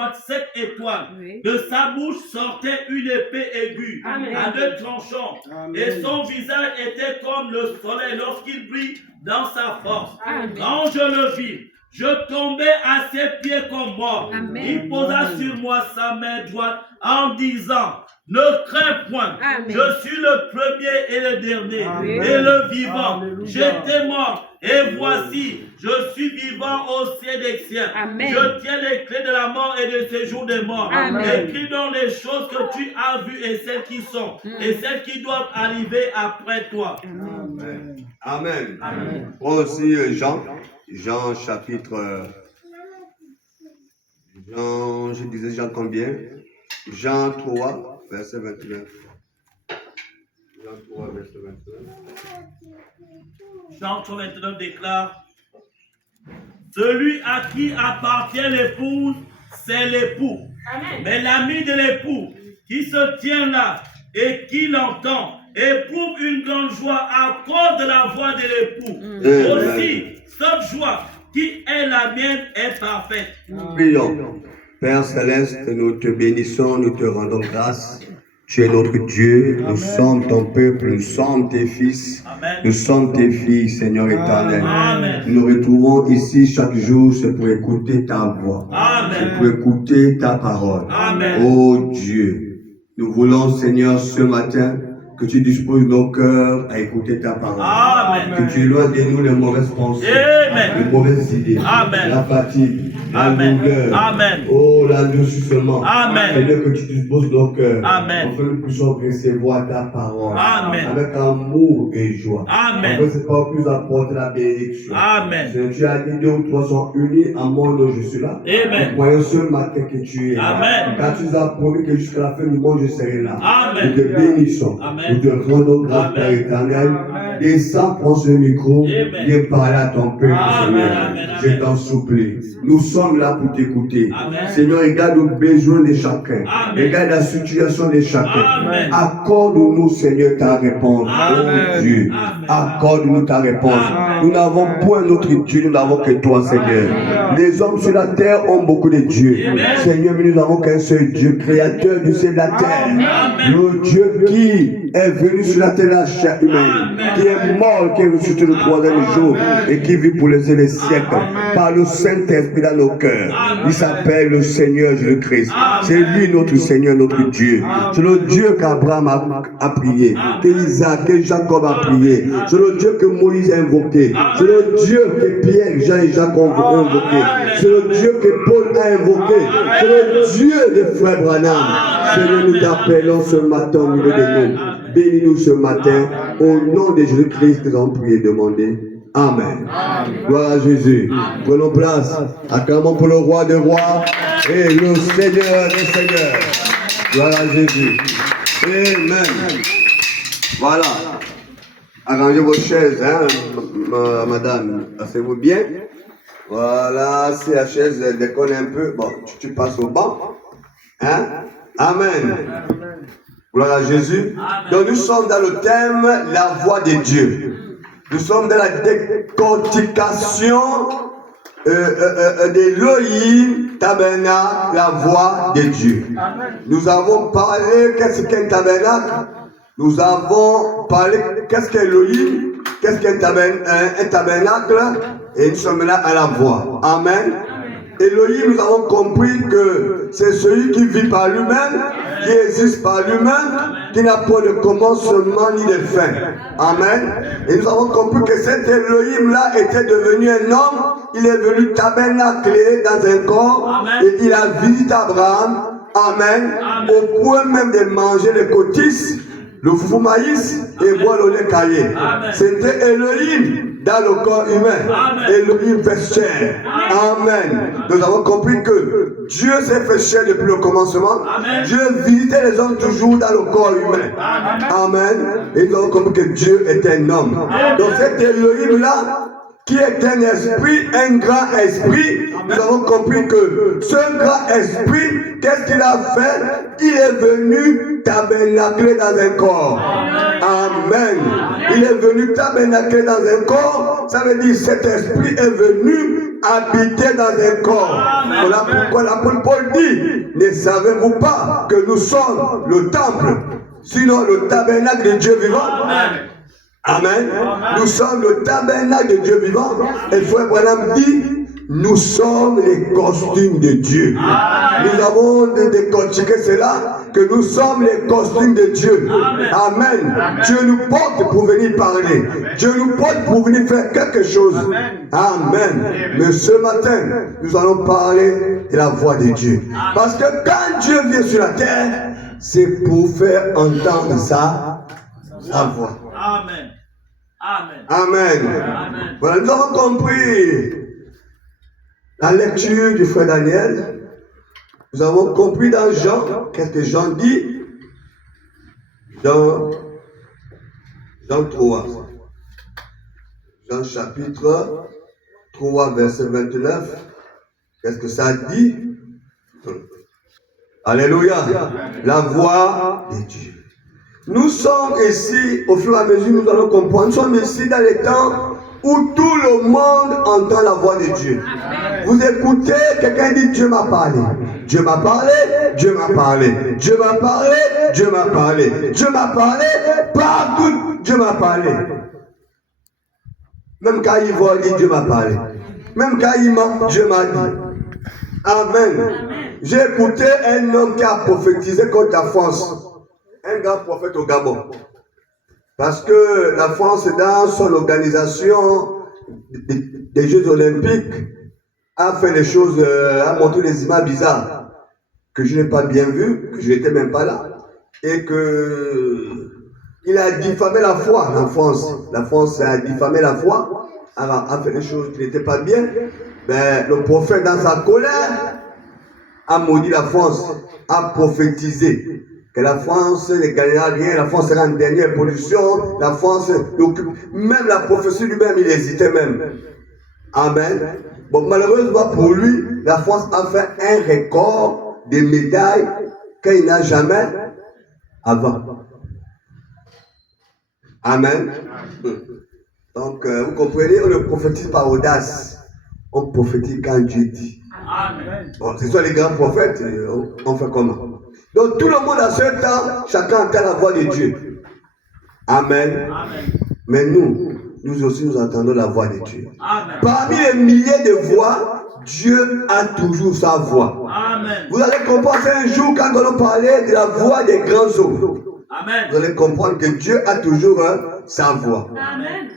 fois 7 étoiles. Oui. De sa bouche sortait une épée aiguë Amen. à 2 tranchants. Amen. Et son visage était comme le soleil lorsqu'il brille dans sa force. Amen. Quand je le vis, je tombais à ses pieds comme mort. Amen. Il posa sur moi sa main droite en disant, ne crains point, Amen. je suis le premier et le dernier Amen. et le vivant. Alléluia. J'étais mort et voici, je suis vivant au ciel des cieux. Amen. Je tiens les clés de la mort et du séjour des morts. Amen. Écris donc les choses que tu as vues et celles qui sont et celles qui doivent arriver après toi. Amen. Amen. Amen. Prends aussi Jean chapitre... je disais Jean combien? Jean 3, verset 21. Jean 3, verset 21. Jean 3:29 déclare, celui à qui appartient l'épouse, c'est l'époux. Amen. Mais l'ami de l'époux qui se tient là et qui l'entend éprouve une grande joie à cause de la voix de l'époux. Amen. Aussi, cette joie qui est la mienne est parfaite. Prions. Père Céleste, nous te bénissons, nous te rendons grâce. Tu es notre Dieu, nous sommes ton peuple, nous sommes tes fils, Amen. nous sommes tes filles, Seigneur éternel. Amen. Nous nous retrouvons ici chaque jour, c'est pour écouter ta voix, c'est pour Amen. écouter ta parole. Amen. Oh Dieu, nous voulons, Seigneur, ce matin, que tu disposes nos cœurs à écouter ta parole. Amen. Que tu éloignes de nous les mauvaises pensées, Amen. les mauvaises idées, Amen. la fatigue, la Amen. douleur, Amen. oh l'endurcissement. Amen. Seigneur, que tu disposes nos cœurs, Amen. afin que nous puissions recevoir ta parole Amen. avec amour et joie. Amen. Afin que c'est pas plus apporter la bénédiction. Amen. Seigneur, tu as dit 2 ou 3 sont unis à mon nom, je suis là. Amen. Nous croyons ce matin que tu es là. Amen. Car tu nous as promis que jusqu'à la fin du monde, je serai là. Amen. Nous te bénissons. Amen. Nous te rendons grâce, Amen. Père éternel. Amen. Descends, prends ce micro. Amen. Viens parler à ton peuple, Amen. Seigneur. Amen. Je t'en supplie. Nous sommes là pour t'écouter. Amen. Seigneur, regarde nos besoins de chacun. Amen. Regarde la situation de chacun. Amen. Accorde-nous, Seigneur, ta réponse. Amen. Oh Dieu, Amen. accorde-nous ta réponse. Amen. Nous n'avons point notre Dieu, nous n'avons que toi, Seigneur. Les hommes sur la terre ont beaucoup de dieux. Amen. Seigneur, mais nous n'avons qu'un seul Dieu, créateur du ciel et de la terre. Amen. Le Dieu qui est venu sur la terre, la chair humaine, Amen. qui est mort, qui est ressuscité le 3e jour et qui vit pour les siècles par le Saint-Esprit dans nos cœurs. Amen. Il s'appelle le Seigneur Jésus-Christ. Amen. C'est lui notre Seigneur, notre Dieu. C'est le Dieu qu'Abraham a prié, que Isaac, que Jacob a prié. C'est le Dieu que Moïse a invoqué. C'est le Dieu que Pierre, Jean et Jacques ont invoqué. C'est le Dieu que Paul a invoqué. C'est le Dieu de frère Branham. Seigneur, nous t'appelons ce matin au milieu de nous. Bénis-nous ce matin. Au nom de Jésus-Christ, nous avons prié et demandé. Amen. Gloire à Jésus. Prenons place. Acclamons pour le roi des rois et le Seigneur des seigneurs. Gloire à Jésus. Amen. Voilà. Arrangez vos chaises, hein, madame. Asseyez-vous bien. Voilà. Si la chaise déconne un peu, bon, tu passes au banc. Hein? Amen. Gloire à Jésus. Donc nous sommes dans le thème la voix de Dieu. Nous sommes dans la décortication de l'Elohim tabernacle, la voix de Dieu. Nous avons parlé qu'est-ce qu'un tabernacle. Nous avons parlé qu'est-ce qu'un Elohim, qu'est-ce qu'un tabernacle. Et nous sommes là à la voix. Amen. Elohim, nous avons compris que c'est celui qui vit par lui-même, qui existe par lui-même, qui n'a pas de commencement ni de fin. Amen. Et nous avons compris que cet Elohim-là était devenu un homme. Il est venu tabernacler dans un corps et il a visité Abraham. Amen. Au point même de manger les cotis, le foufou maïs et boire le lait caillé. C'était Elohim dans le corps humain. Elohim fait chair. Amen. Nous avons compris que Dieu s'est fait chair depuis le commencement. Dieu visitait les hommes toujours dans le corps humain. Amen. Et nous avons compris que Dieu est un homme. Donc cet Elohim-là, qui est un esprit, un grand esprit. Nous avons compris que ce grand esprit, qu'est-ce qu'il a fait? Il est venu tabernacler dans un corps. Amen. Il est venu tabernacler dans un corps. Ça veut dire cet esprit est venu habiter dans un corps. Voilà pourquoi l'apôtre Paul dit, ne savez-vous pas que nous sommes le temple, sinon le tabernacle de Dieu vivant? Amen. Nous sommes le tabernacle de Dieu vivant. Et frère Branham dit, nous sommes les costumes de Dieu. Nous avons décortiqué cela, que nous sommes les costumes de Dieu. Amen. Dieu nous porte pour venir parler. Dieu nous porte pour venir faire quelque chose. Amen. Mais ce matin, nous allons parler de la voix de Dieu. Parce que quand Dieu vient sur la terre, c'est pour faire entendre sa voix. Amen. Amen. Amen. Amen. Voilà, nous avons compris la lecture du frère Daniel. Nous avons compris dans Jean, qu'est-ce que Jean dit? Jean 3. Jean chapitre 3, verset 29. Qu'est-ce que ça dit? Alléluia. La voix de Dieu. Nous sommes ici, au fur et à mesure, nous allons comprendre. Nous sommes ici dans les temps où tout le monde entend la voix de Dieu. Vous écoutez, quelqu'un dit Dieu m'a parlé. Dieu m'a parlé, Dieu m'a parlé. Dieu m'a parlé, Dieu m'a parlé. Dieu m'a parlé, partout, Dieu m'a parlé. Même quand il voit, il dit Dieu m'a parlé. Même quand il ment, Dieu m'a dit. Amen. J'ai écouté un homme qui a prophétisé contre la France. Un grand prophète au Gabon. Parce que la France, dans son organisation des Jeux Olympiques, a fait des choses, a montré des images bizarres que je n'ai pas bien vues, que je n'étais même pas là, et que il a diffamé la foi en France. La France a diffamé la foi, a fait des choses qui n'étaient pas bien. Ben, le prophète, dans sa colère, a maudit la France, a prophétisé que la France ne gagnera rien, la France sera en dernière position, la France occupe. Même la prophétie lui-même, il hésitait même. Amen. Bon, malheureusement pour lui, la France a fait un record de médailles qu'il n'a jamais avant. Amen. Donc, vous comprenez, on ne prophétise pas audace. On prophétise quand Dieu dit. Amen. Bon, ce sont les grands prophètes, on fait comment? Donc tout le monde a ce temps, chacun entend la voix de Dieu. Amen. Amen. Mais nous aussi nous entendons la voix de Dieu. Amen. Parmi les milliers de voix, Dieu a toujours sa voix. Amen. Vous allez comprendre un jour quand nous allons parler de la voix des grands hommes. Amen. Vous allez comprendre que Dieu a toujours sa voix. Amen.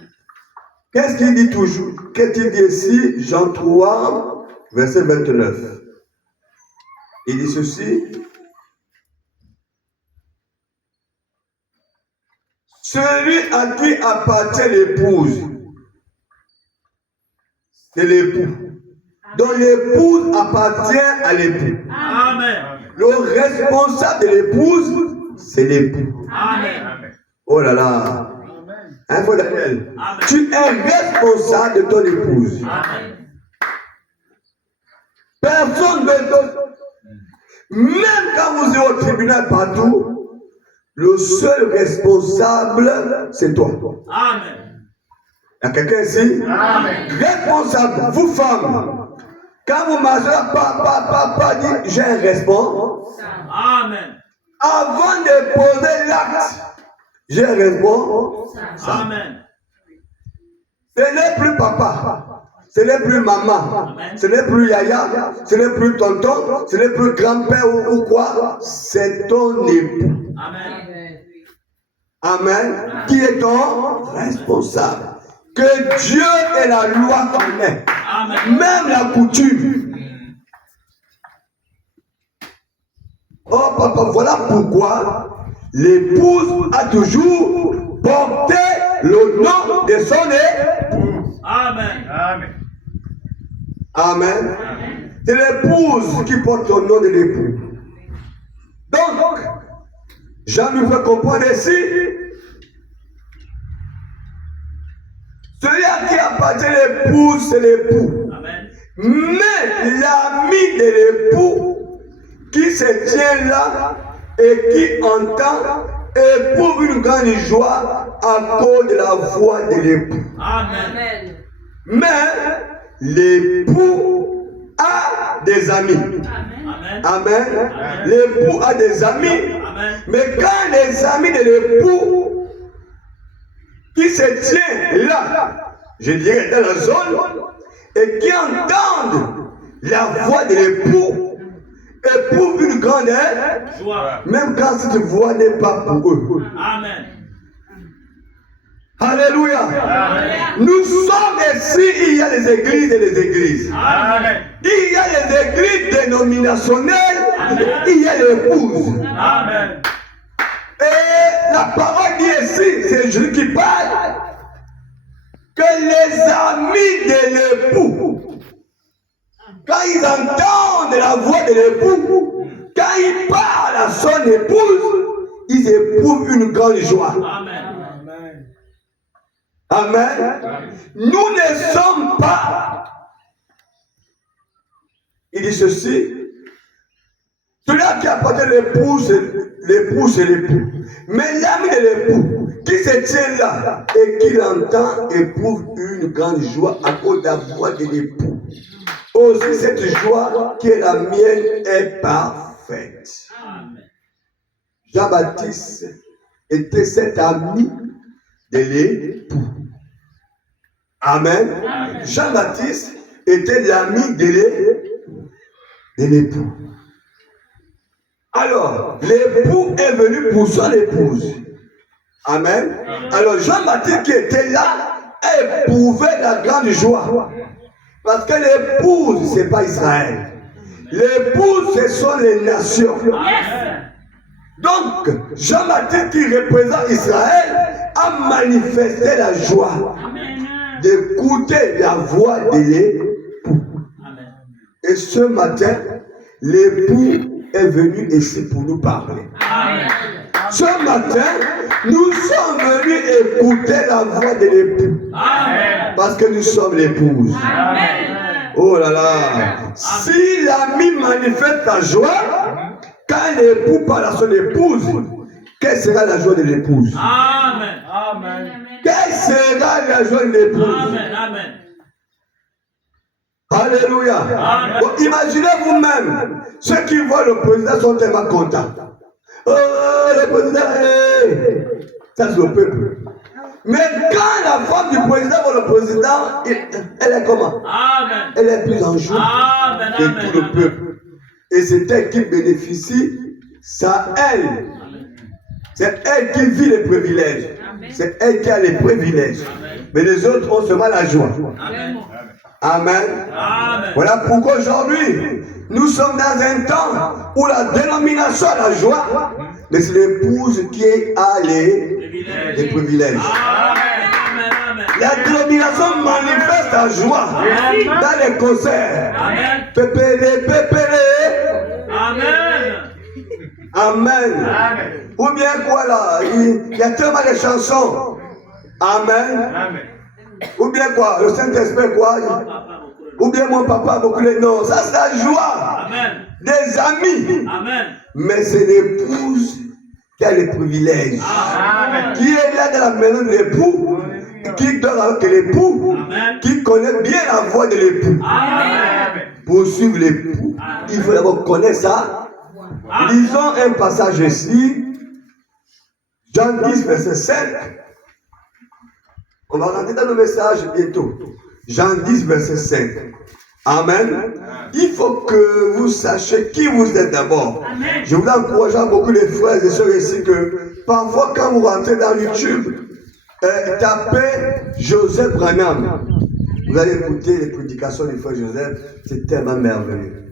Qu'est-ce qu'il dit toujours? Qu'est-ce qu'il dit ici? Jean 3, verset 29. Il dit ceci. Celui à qui appartient l'épouse, c'est l'époux. Donc l'épouse appartient à l'époux. Amen. Le responsable de l'épouse, c'est l'époux. Amen. Oh là là. Hein, frère Daniel? Tu es responsable de ton épouse. Amen. Personne d'autre. Même quand vous êtes au tribunal partout, le seul responsable, c'est toi. Amen. Il y a quelqu'un ici? Amen. Responsable, vous femmes. Quand vous marchez, papa dit, j'ai un responsable. Amen. Avant de poser l'acte, j'ai un responsable. Amen. Ce n'est plus papa. Ce n'est plus maman. Amen. Ce n'est plus yaya. Ce n'est plus tonton. Ce n'est plus grand-père ou quoi. C'est ton époux. Amen. Amen. Qui est ton responsable. Que Dieu et la loi connaissent. Amen. Même la coutume. Oh papa, voilà pourquoi l'épouse a toujours porté le nom de son époux. Amen. Amen. Amen. C'est l'épouse qui porte le nom de l'époux. Donc, Jean nous fait comprendre ici, Celui à qui appartient l'épouse, c'est l'époux. Amen. Mais l'ami de l'époux qui se tient là et qui entend éprouve une grande joie à cause de la voix de l'époux. Amen. Mais l'époux a des amis. Amen. Amen. L'époux a des amis. Amen. Mais quand les amis de l'époux qui se tiennent là, je dirais dans la zone, et qui entendent la voix de l'époux, éprouvent une grande Joie. même quand cette voix n'est pas pour eux. Amen. Alléluia. Amen. Nous sommes ici, il y a les églises et les églises. Amen. Il y a les églises dénominationnelles, il y a l'épouse. Amen. Et la parole dit ici, c'est Jésus qui parle, que les amis de l'époux, quand ils entendent la voix de l'époux, quand ils parlent à son épouse, ils éprouvent une grande joie. Amen. Amen. Nous ne sommes pas, il dit ceci, celui-là qui appartient à l'époux, c'est l'époux. Mais l'ami de l'époux, qui se tient là et qui l'entend, éprouve une grande joie à cause de la voix de l'époux. Aussi, cette joie qui est la mienne est parfaite. Amen. Jean-Baptiste était cet ami de l'époux. Amen. Jean-Baptiste était l'ami de l'époux. Alors, l'époux est venu pour son épouse. Amen. Alors, Jean-Baptiste qui était là éprouvait la grande joie. Parce que l'épouse, ce n'est pas Israël. L'épouse, ce sont les nations. Amen. Donc, Jean-Baptiste qui représente Israël a manifesté la joie d'écouter la voix de l'époux. Amen. Et ce matin, l'époux est venu ici pour nous parler. Amen. Ce matin, nous sommes venus écouter la voix de l'époux. Amen. Parce que nous sommes l'épouse. Amen. Oh là là. Si l'ami manifeste la joie, quand l'époux parle à son épouse, quelle sera la joie de l'épouse? Amen. Amen. Quelle sera la joie de l'épouse? Amen. Amen. Alléluia. Amen. Bon, imaginez vous-même, ceux qui voient le président sont tellement contents. Oh, le président, ça c'est le peuple. Mais quand la femme du président voit le président, elle est comment? Amen. Elle est plus en joie Amen. que Amen. tout le peuple. Et c'est elle qui bénéficie, ça elle. C'est elle qui vit les privilèges. C'est elle qui a les privilèges. Mais les autres ont seulement la joie. Amen. Amen. Amen. Voilà pourquoi aujourd'hui, nous sommes dans un temps où la dénomination a la joie, mais c'est l'épouse qui a les privilèges. Amen. Amen. La dénomination manifeste la joie dans les concerts. Amen. Pépéré, pépéré. Amen. Amen. Ou bien quoi là? Il y a tellement de chansons. Amen. Ou bien quoi? Le Saint-Esprit quoi? Ou bien mon papa beaucoup de noms. Ça c'est la joie. Amen. Des amis. Amen. Mais c'est l'épouse qui a les privilèges. Amen. Qui est là dans la maison de l'époux, qui dort avec l'époux, Amen. qui connaît bien la voix de l'époux. Amen. Pour suivre l'époux, il faut d'abord connaître ça. Lisons un passage ici, Jean 10, verset 5. On va rentrer dans le message bientôt. Jean 10, verset 5. Amen. Il faut que vous sachiez qui vous êtes d'abord. Je voulais encourager beaucoup les frères et sœurs ici que parfois quand vous rentrez dans YouTube, tapez Joseph Branham. Vous allez écouter les prédications du frère Joseph. C'est tellement merveilleux.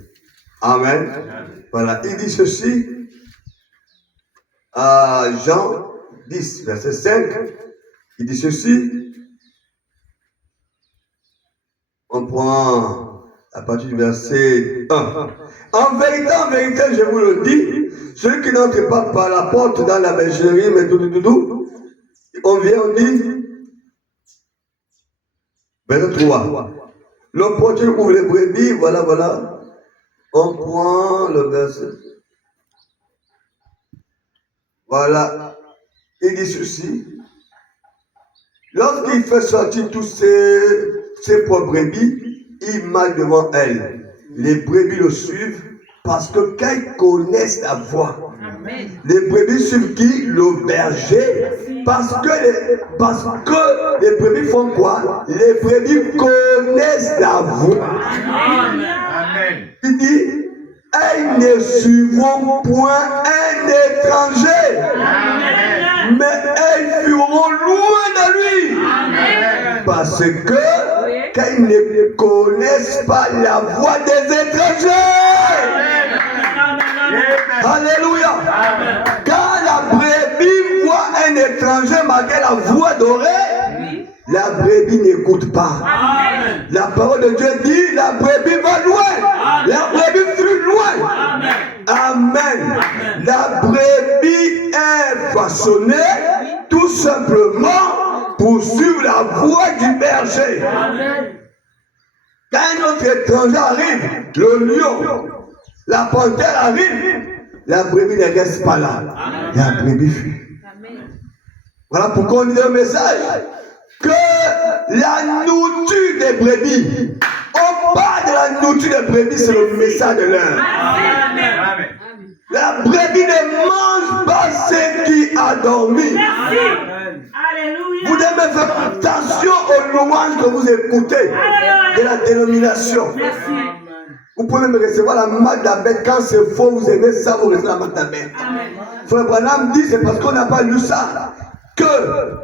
Amen. Voilà. Il dit ceci à Jean 10, verset 5. Il dit ceci. On prend à partir du verset 1. En vérité, je vous le dis, celui qui n'entre pas par la porte dans la bergerie, mais tout, on vient, on dit, Verset 3. Le portier ouvre les brebis, voilà. On prend le verset. Voilà. Il dit ceci. Lorsqu'il fait sortir tous ses propres brebis, il marche devant elles. Les brebis le suivent parce que quand ils connaissent la voix. Les brebis suivent qui? Le berger. Parce que les brebis font quoi? Les brebis connaissent la voix. Amen. Il dit, elles ne suivront point un étranger. Amen. Mais elles fuiront loin de lui. Amen. Parce que quand ils ne connaissent pas la voix des étrangers. Alléluia. Amen. Quand la brebis voit un étranger malgré la voix dorée, la brebis n'écoute pas. Amen. La parole de Dieu dit, la brebis va loin. La brebis fuit loin. Amen. Amen. La brebis est façonnée tout simplement pour suivre la voie du berger. Amen. Quand un autre étranger arrive, le lion, la panthère arrive, la brebis ne reste pas là. La brebis fuit. Voilà pourquoi on dit dans le message que la nourriture des brebis, on parle de la nourriture des brebis, c'est le message de l'heure. Amen. La brebis ne mange pas ce qui a dormi. Alléluia. Vous devez faire attention aux louanges que vous écoutez de la dénomination. Merci. Vous pouvez même recevoir la marque d'Abed. Quand c'est faux, vous aimez ça, vous recevez la marque d'Abed. Frère Branham dit, c'est parce qu'on n'a pas lu ça, que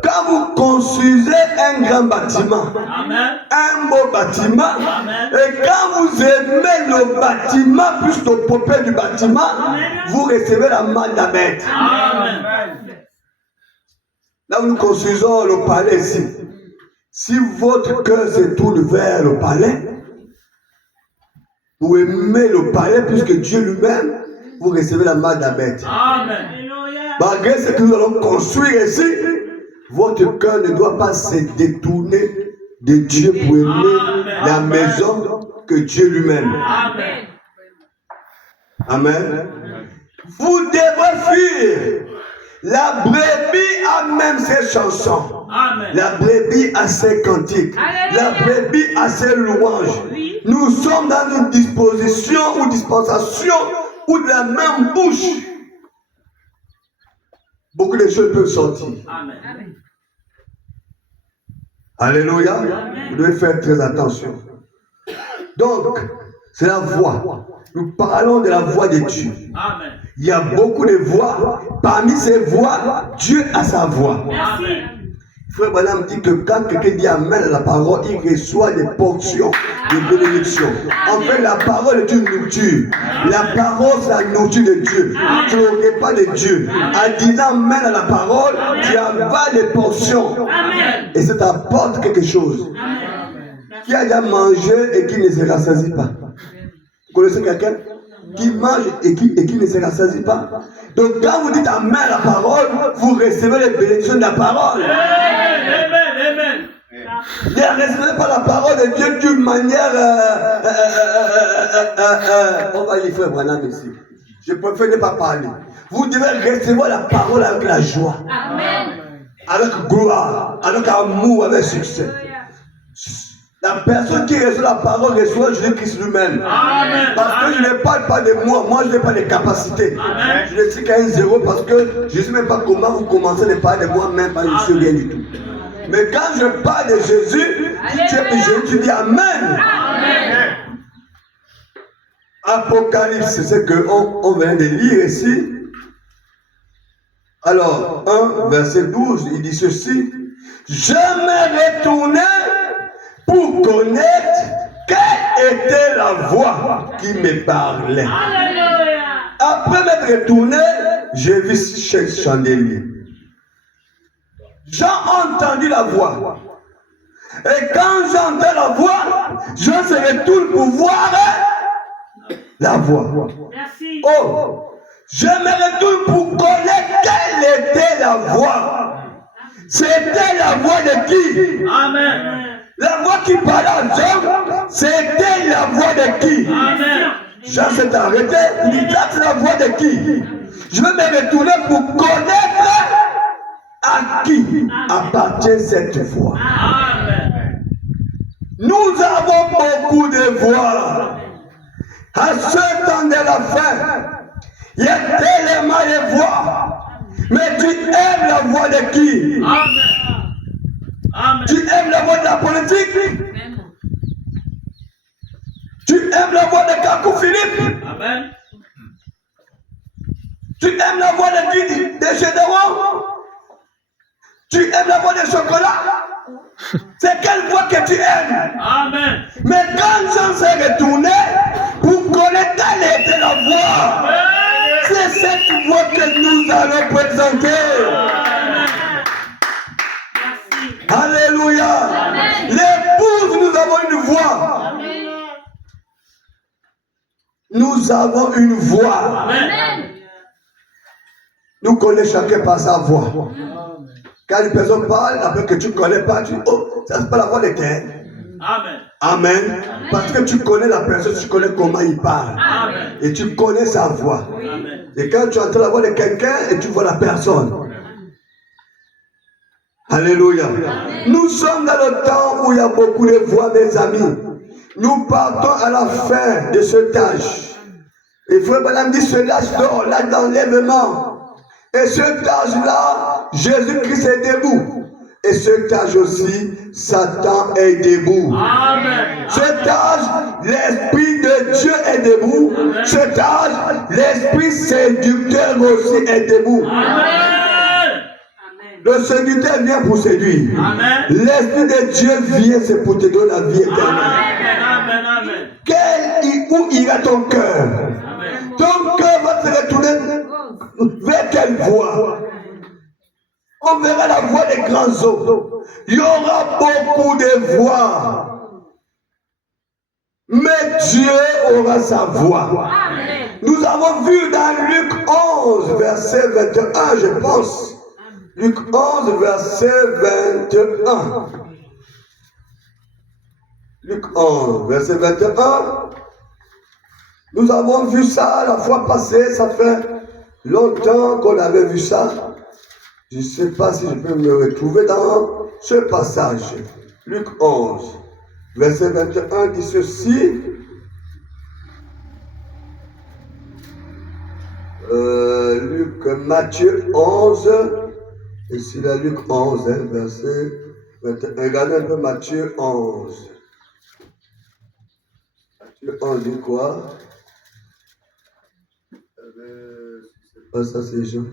quand vous construisez un grand bâtiment, Amen. un beau bâtiment, Amen. et quand vous aimez le bâtiment plus le propriétaire du bâtiment, vous recevez la marque d'Abed. Amen. Là où nous construisons le palais ici, si votre cœur se tourne vers le palais, vous aimez le palais plus que Dieu lui-même, vous recevez la marque d'Abed. Amen. Malgré ce que nous allons construire ici, votre cœur ne doit pas se détourner de Dieu pour aimer la maison que Dieu lui-même. Amen. Amen. Vous devrez fuir. La brebis a même ses chansons. Amen. La brebis a ses cantiques. La brebis a ses louanges. Nous sommes dans une disposition ou dispensation où de la même bouche, beaucoup de choses peuvent sortir. Amen. Alléluia. Vous devez faire très attention. Donc, c'est la voix. Nous parlons de la voix de Dieu. Amen. Il y a beaucoup de voix. Parmi ces voix, Dieu a sa voix. Amen. Frère Branham dit que quand quelqu'un dit Amen à la parole, il reçoit des portions de bénédiction. En fait, la parole est une nourriture. La parole, c'est la nourriture de Dieu. Tu ne repas de Dieu. En disant Amen à la parole, tu avales des portions. Et ça t'apporte quelque chose. Qui a déjà mangé et qui ne se rassasie pas? Vous connaissez quelqu'un qui mange et qui ne se rassasie pas? Donc quand vous dites Amen à la parole, vous recevez les bénédictions de la parole. Amen. Ne recevez pas la parole de Dieu d'une manière... On va y faire Branham ici. Je préfère ne pas parler. Vous devez recevoir la parole avec la joie. Amen. Avec gloire, avec amour, avec succès. La personne qui reçoit la parole reçoit Jésus-Christ lui-même. Amen. Parce que je ne parle pas de moi, je n'ai pas de capacité. Amen. Je ne suis qu'un zéro parce que je ne sais même pas comment vous commencez à parler de moi-même parce que je ne suis rien du tout. Mais quand je parle de Jésus, si tu es Jésus, tu dis Amen. Amen. Apocalypse, c'est ce qu'on vient de lire ici. Alors, 1, verset 12, il dit ceci. Je me retournais pour connaître quelle était la voix qui me parlait. Alléluia. Après m'être retourné, j'ai vu ce chandelier. J'ai entendu la voix. Et quand j'entends la voix, je se retourne pour voir la voix. Merci. Oh, je me retourne pour connaître quelle était la voix. C'était la voix de qui? Amen. La voix qui parlait à Jean, c'était la voix de qui? Amen. Jean s'est arrêté, il dit, ça c'est la voix de qui? Je vais me retourner pour connaître à qui appartient cette voix. Amen. Nous avons beaucoup de voix. À ce temps de la fin, il y a tellement de voix. Mais tu aimes la voix de qui? Amen. Amen. Tu aimes la voix de la politique? Tu aimes la voix de Kakou Philippe? Amen. Tu aimes la voix de qui? De Gédéon? Tu aimes la voix de Chocolat? C'est quelle voix que tu aimes? Amen. Mais quand Jean s'est retourné pour connaître quelle était la voix, c'est cette voix que nous allons présenter. Alléluia. L'épouse, nous avons une voix. Nous avons une voix. Amen. Nous connaissons chacun par sa voix. Quand une personne parle, après que tu ne connais pas, tu dis, oh, ça c'est pas la voix de quelqu'un. Amen. Amen. Parce que tu connais la personne, tu connais comment il parle. Amen. Et tu connais sa voix. Amen. Et quand tu entends la voix de quelqu'un et tu vois la personne. Alléluia. Nous sommes dans le temps où il y a beaucoup de voix, mes amis. Nous partons à la fin de cet âge. Et frère Branham dit ce âge d'or, l'âge d'enlèvement. Et cet âge-là, Jésus-Christ est debout. Et cet âge aussi, Satan est debout. Amen. Cet âge, l'Esprit de Dieu est debout. Cet âge, l'Esprit séducteur aussi est debout. Amen. Le séducteur vient pour séduire. Amen. L'Esprit de Dieu vient, c'est pour te donner la vie éternelle. Amen. Amen. Où ira ton cœur? Amen. Ton cœur va se retourner vers quelle voie? On verra la voix des grands hommes. Il y aura beaucoup de voix. Mais Dieu aura sa voix. Amen. Nous avons vu dans Luc 11, verset 21, je pense. Luc 11, verset 21. Luc 11, verset 21. Nous avons vu ça la fois passée, ça fait longtemps qu'on avait vu ça. Je ne sais pas si je peux me retrouver dans ce passage. Luc 11, verset 21 dit ceci. Matthieu 11. Et c'est la Luc 11, hein, verset 21. Regardez un peu Matthieu 11. Matthieu 11 dit quoi? C'est pas ça, c'est Jean.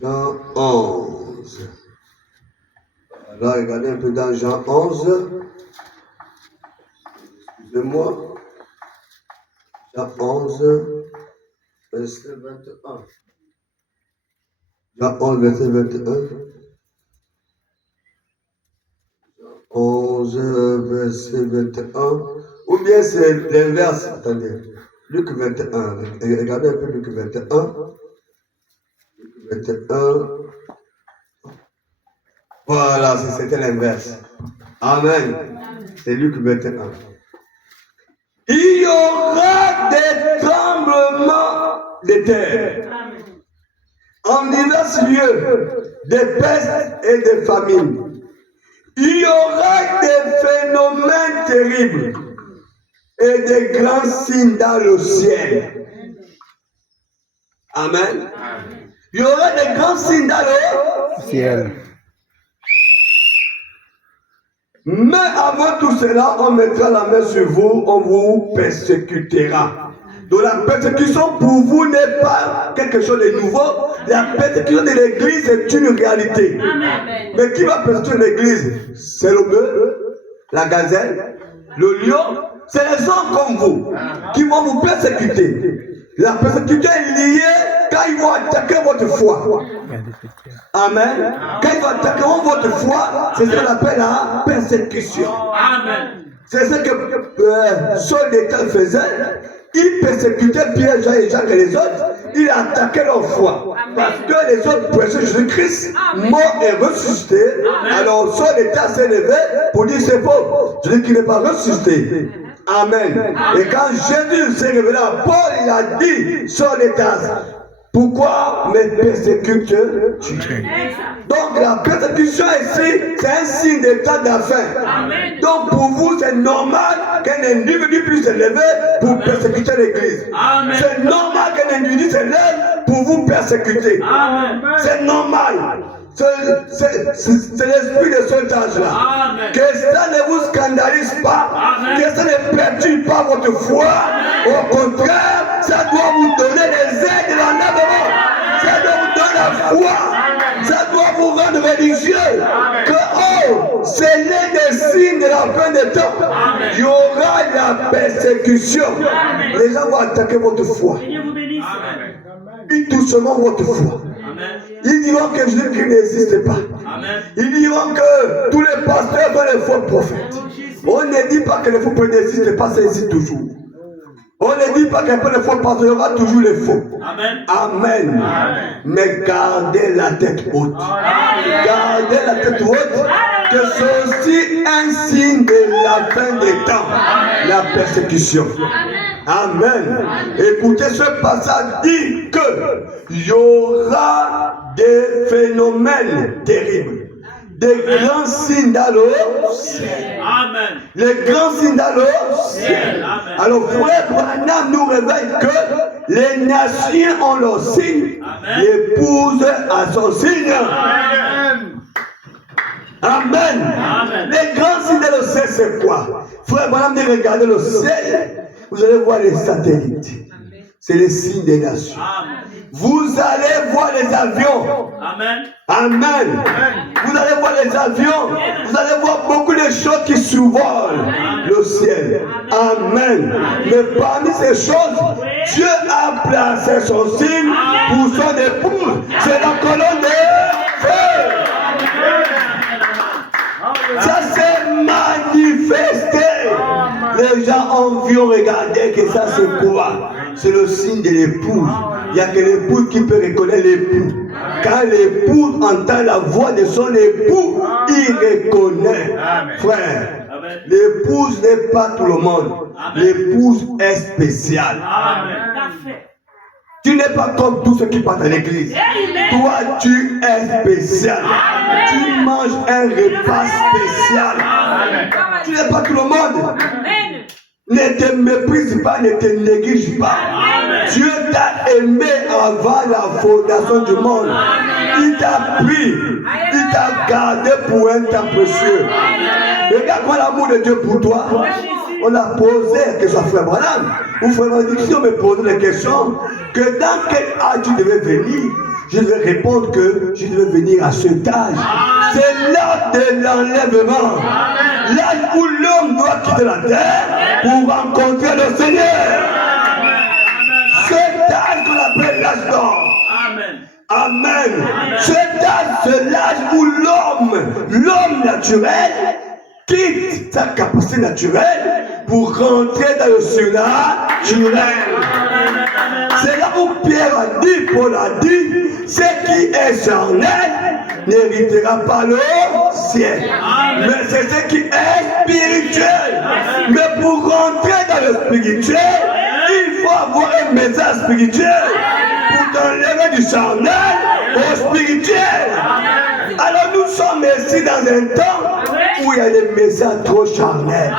Jean 11. Alors, regardez un peu dans Jean 11. Excusez-moi. Jean 11, verset 21. Jean 11, verset 21. Jean 11, verset 21. Ou bien c'est l'inverse. Attendez. Luc 21. Regardez un peu Luc 21. Luc 21. Voilà, c'était l'inverse. Amen. C'est Luc 21. Il y aura des tremblements de terre en divers lieux, des pestes et des famines. Il y aura des phénomènes terribles et des grands signes dans le ciel. Amen. Il y aura des grands signes dans le ciel. Mais avant tout cela, on mettra la main sur vous, on vous persécutera. Donc la persécution pour vous n'est pas quelque chose de nouveau. La persécution de l'église est une réalité. Amen. Mais qui va persécuter l'église? C'est le bœuf, la gazelle, le lion. C'est les hommes comme vous qui vont vous persécuter. La persécution est liée quand ils vont attaquer votre foi. Amen. Quand ils vont attaquer votre foi, c'est ce qu'on appelle la persécution. Amen. C'est ce que Saul d'État faisait. Il persécutait Pierre, Jean et Jacques et les autres. il a attaqué leur foi. Parce que les autres prêchaient Jésus-Christ, mort et ressuscité. Alors son état s'est levé pour dire c'est faux. Je dis qu'il n'est pas ressuscité. Amen. Et quand Jésus s'est révélé à Paul, il a dit son état. Pourquoi me persécutes-tu? Donc la persécution ici, c'est un signe d'état d'affaire. Donc pour vous, c'est normal qu'un individu puisse se lever pour persécuter l'église. C'est normal qu'un individu se lève pour vous persécuter. C'est normal. C'est l'esprit de cet âge-là. Que ça ne vous scandalise pas. Que ça ne perturbe pas votre foi. Au contraire, ça doit vous donner les aides de l'enlèvement. Ça doit vous donner la foi. Ça doit vous rendre religieux. Que c'est l'un des signes de la fin des temps. Il y aura la persécution. Les gens vont attaquer votre foi. Ils toucheront votre foi. Ils diront que Jésus-Christ n'existe pas. Ils diront que tous les pasteurs sont les faux prophètes. On ne dit pas que les faux prophètes n'existent pas, ça existe toujours. On ne dit pas qu'il y a pas de faux pasteurs, il y aura toujours les faux. Amen. Mais gardez la tête haute. Gardez la tête haute, que c'est aussi un signe de la fin des temps, la persécution. Amen. Écoutez, ce passage dit qu'il y aura des phénomènes terribles, des grands signes dans le ciel. Amen. Les grands signes dans le ciel. Alors, frère Branham nous révèle que les nations ont leur signe, l'épouse a son signe. Amen. Les grands signes dans le ciel, c'est quoi? Frère Branham dit, regardez le ciel. Vous allez voir les satellites. C'est les signes des nations. Vous allez voir les avions. Amen. Vous allez voir les avions. Vous allez voir beaucoup de choses qui survolent le ciel. Amen. Mais parmi ces choses, Dieu a placé son signe pour son épouse. C'est la colonne de feu. Ça s'est manifesté. Les gens ont regardé que ça c'est quoi? C'est le signe de l'épouse. Il n'y a que l'épouse qui peut reconnaître l'époux. Quand l'épouse entend la voix de son époux, il reconnaît. Frère, l'épouse n'est pas tout le monde. L'épouse est spéciale. Tu n'es pas comme tous ceux qui partent à l'église. Toi, tu es spécial. Tu manges un repas spécial. Tu n'es pas tout le monde. Ne te méprise pas, ne te néglige pas. Dieu t'a aimé avant la fondation du monde. Il t'a pris, il t'a gardé pour un temps précieux. Regarde-moi l'amour de Dieu pour toi. On a posé la question à Frère Branham. Ou Frère Branham, si on me pose la question, que dans quel âge tu devais venir, je devais répondre que je devais venir à cet âge. C'est l'âge de l'enlèvement. L'âge où l'homme doit quitter la terre pour rencontrer le Seigneur. Cet âge qu'on appelle l'âge d'or. Amen. Cet âge, c'est l'âge où l'homme naturel, quitte sa capacité naturelle pour rentrer dans le surnaturel. C'est là où Pierre a dit, Paul a dit, ce qui est charnel n'héritera pas le ciel. Mais c'est ce qui est spirituel. Mais pour rentrer dans le spirituel, il faut avoir un message spirituel pour t'enlever du charnel au spirituel. Alors nous sommes ici dans un temps où il y a des messages trop charnels.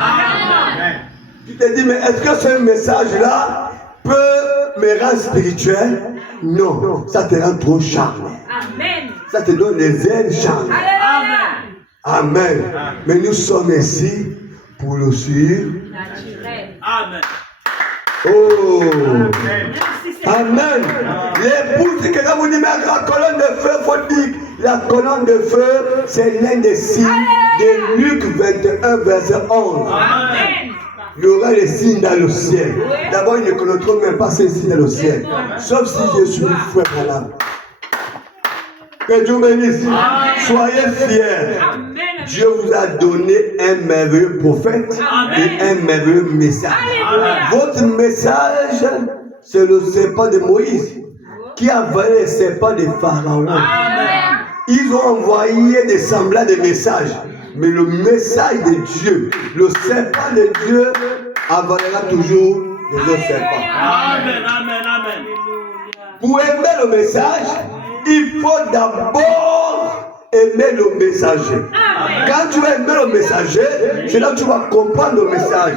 Tu te dis, mais est-ce que ce message-là peut me rendre spirituel? Non, ça te rend trop charnel. Ça te donne des ailes charnelles. Amen. Mais nous sommes ici pour le surnaturel. Amen. Oh. Amen. L'épouse, c'est que quand vous dites, mais la colonne de feu, il faut dire, la colonne de feu, c'est l'un des signes de Luc 21, verset 11. Amen. Il y aura les signes dans le ciel. D'abord, ils ne connaîtront même pas ces signes dans le ciel. Sauf si je suis frère Branham. Que Dieu bénisse. Soyez fiers. Dieu vous a donné un merveilleux prophète et un merveilleux message. Votre message, c'est le serpent de Moïse. qui avalait les serpents de Pharaon. Ils ont envoyé des semblants de messages. Mais le message de Dieu, le serpent de Dieu, avalera toujours les autres serpents. Amen, amen, amen. Pour aimer le message, il faut d'abord aimer le messager. Quand tu vas aimer le messager, c'est là que tu vas comprendre le message.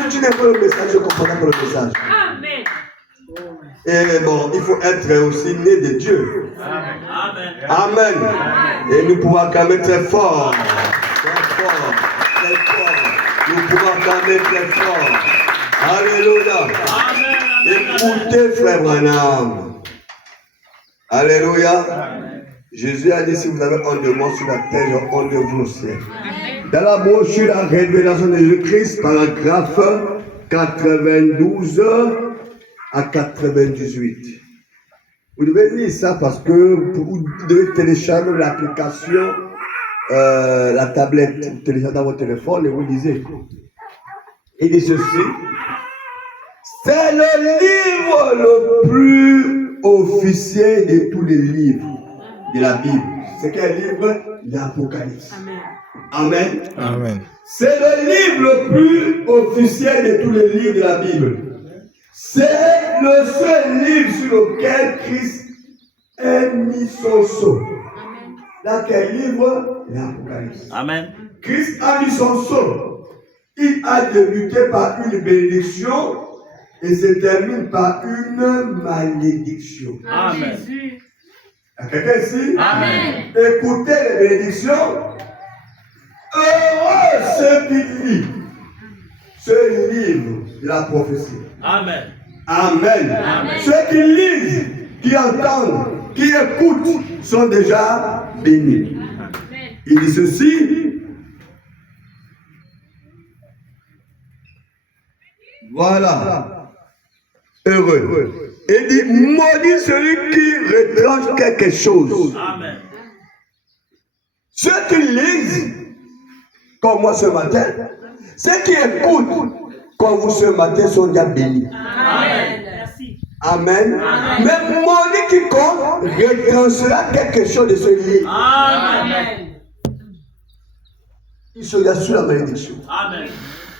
Si tu n'aimes pas le message, tu ne comprendras pas le message. Amen. Et bon, il faut être aussi né de Dieu. Amen. Amen. Et nous pouvons acclamer très fort. Très fort. Très fort. Nous pouvons acclamer très fort. Alléluia. Écoutez, frère Branham. Alléluia. Jésus a dit, si vous avez honte de moi sur la terre, j'ai honte de vous au ciel. Dans la brochure La Révélation de Jésus-Christ, paragraphe 92 à 98. Vous devez lire ça parce que vous devez télécharger l'application, la tablette, vous téléchargez dans votre téléphone et vous lisez. Il dit ceci. C'est le livre le plus officiel de tous les livres de la Bible. C'est quel livre? L'Apocalypse. Amen. Amen. C'est le livre le plus officiel de tous les livres de la Bible. C'est le seul livre sur lequel Christ a mis son sceau. Dans quel livre? L'Apocalypse. Amen. Christ a mis son sceau. Il a débuté par une bénédiction et se termine par une malédiction. Amen. Jésus. Il y a quelqu'un ici? Amen. Écoutez les bénédictions. Heureux ceux qui lisent ce livre de la prophétie. Amen. Amen. Amen. Ceux qui lisent, qui entendent, qui écoutent sont déjà bénis. Il dit ceci. Voilà. Heureux. Il dit maudit celui qui retranche quelque chose. Amen. Ceux qui lisent, comme moi ce matin, ceux qui écoutent, comme vous ce matin, sont déjà bénis. Amen. Merci. Amen. Mais maudit quiconque retranchera quelque chose de ce livre. Amen. Il sera sous la malédiction. Amen.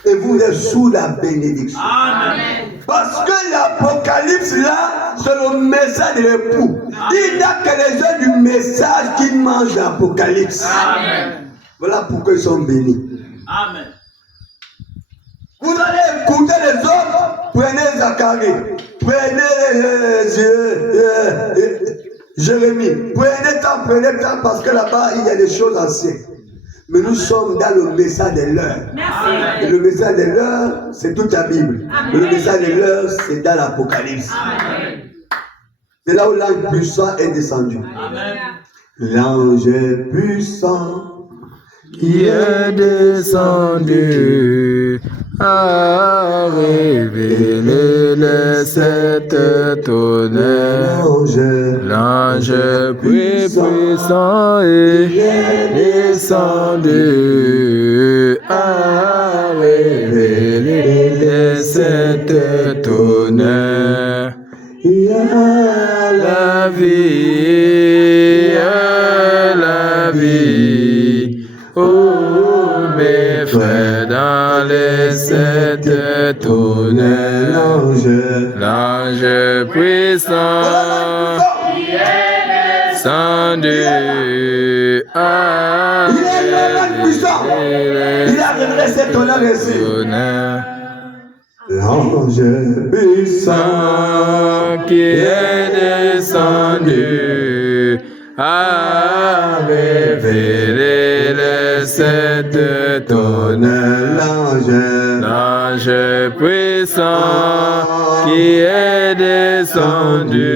Et vous êtes sous la bénédiction. Amen. Parce que l'Apocalypse là, c'est le message de l'époux. Il n'y a que les gens du message qui mangent l'Apocalypse. Amen. Voilà pourquoi ils sont bénis. Amen. Vous allez écouter les autres. Prenez Zacharie. Prenez Jérémie. Prenez temps parce que là-bas il y a des choses anciennes. Mais nous sommes dans le message de l'heure. Merci. Et le message de l'heure, c'est toute la Bible. Amen. Le message de l'heure, c'est dans l'Apocalypse. Amen. C'est là où l'ange puissant est descendu. Amen. L'ange puissant Qui est descendu à révéler les sept tonnerres. L'ange puissant est descendu à révéler les sept tonnerres. La vie, la vie. Oh, mes frères, dans les sept tonnerres, l'ange puissant descendu à Il est l'ange puissant. Il a révélé ses tonnerres ici. L'ange puissant qui est descendu à révéler les sept tonnerres. L'ange puissant qui est descendu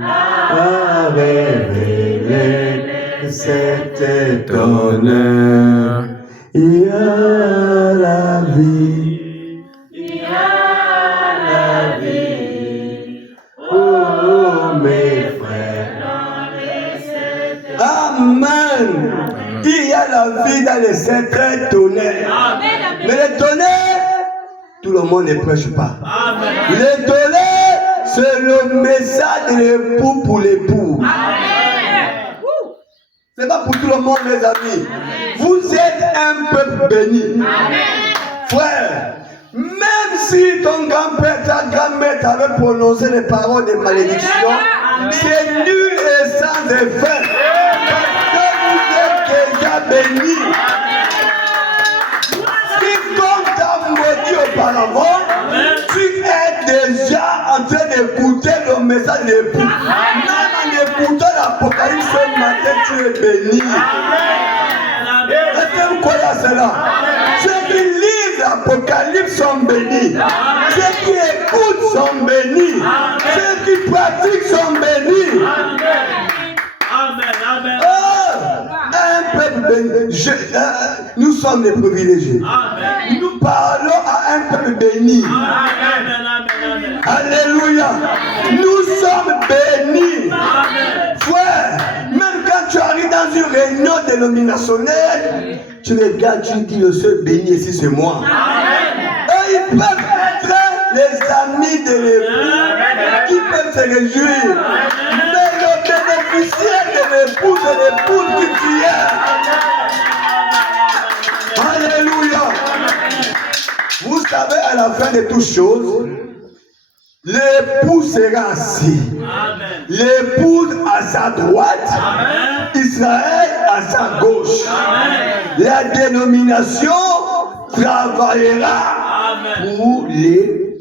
à révéler les sept tonnerres. Il y a la vie. Oh mes frères. Amen. Il y a la vie dans les sept tonnerres. Mais les tonnerres, tout le monde ne prêche pas. Amen. Les tonnerres c'est le message de l'époux pour l'époux. C'est pas pour tout le monde, mes amis. Vous êtes un peuple béni. Frère, même si ton grand-père, ta grand-mère t'avait prononcé les paroles de malédiction, c'est nul et sans effet. Parce que vous êtes déjà bénis. Si comme t'as maudit auparavant, tu es déjà en train d'écouter le message de l'époux. Même en écoutant l'Apocalypse ce matin, tu es béni. Est-ce que vous croyez à cela? Ceux qui lisent l'Apocalypse sont bénis. Ceux qui écoutent sont bénis. Ceux qui pratiquent sont bénis. Amen. Amen. Oh, un peuple béni. Nous sommes les privilégiés. Amen. Nous parlons à un peuple béni. Amen. Alléluia. Nous sommes bénis. Amen. Frère, même quand tu arrives dans une réunion dénominationnelle, tu regardes, tu dis le seul béni ici c'est moi. Et ils peuvent être les amis de l'époux qui peuvent se réjouir. Mais le bénéficiaire de l'époux, c'est l'épouse qui tu es. Alléluia. Vous savez, à la fin de toutes choses, l'époux sera assis. Amen. L'épouse à sa droite, Amen. Israël à sa gauche. Amen. La dénomination travaillera Amen. pour les.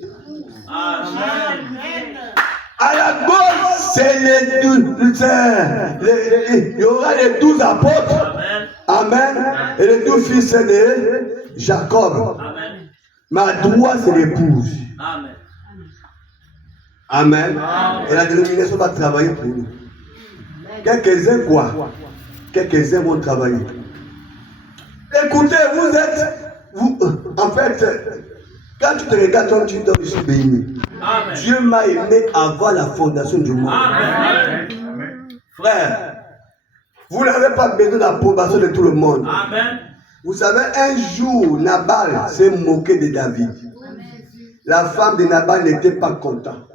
Amen. À la gauche, c'est les 12. Il y aura les 12 apôtres. Amen. Amen. Et les 12 fils de Jacob. Amen. Mais à droite, c'est l'épouse. Amen. Amen. Et la dénomination va travailler pour nous. Quelques-uns quoi? Quelques-uns vont travailler. Écoutez, en fait, quand tu te regardes, toi, tu dis, je suis béni. Amen. Dieu m'a aimé avant la fondation du monde. Amen. Frère, vous n'avez pas besoin d'approbation de tout le monde. Amen. Vous savez, un jour, Nabal s'est moqué de David. La femme de Nabal n'était pas contente.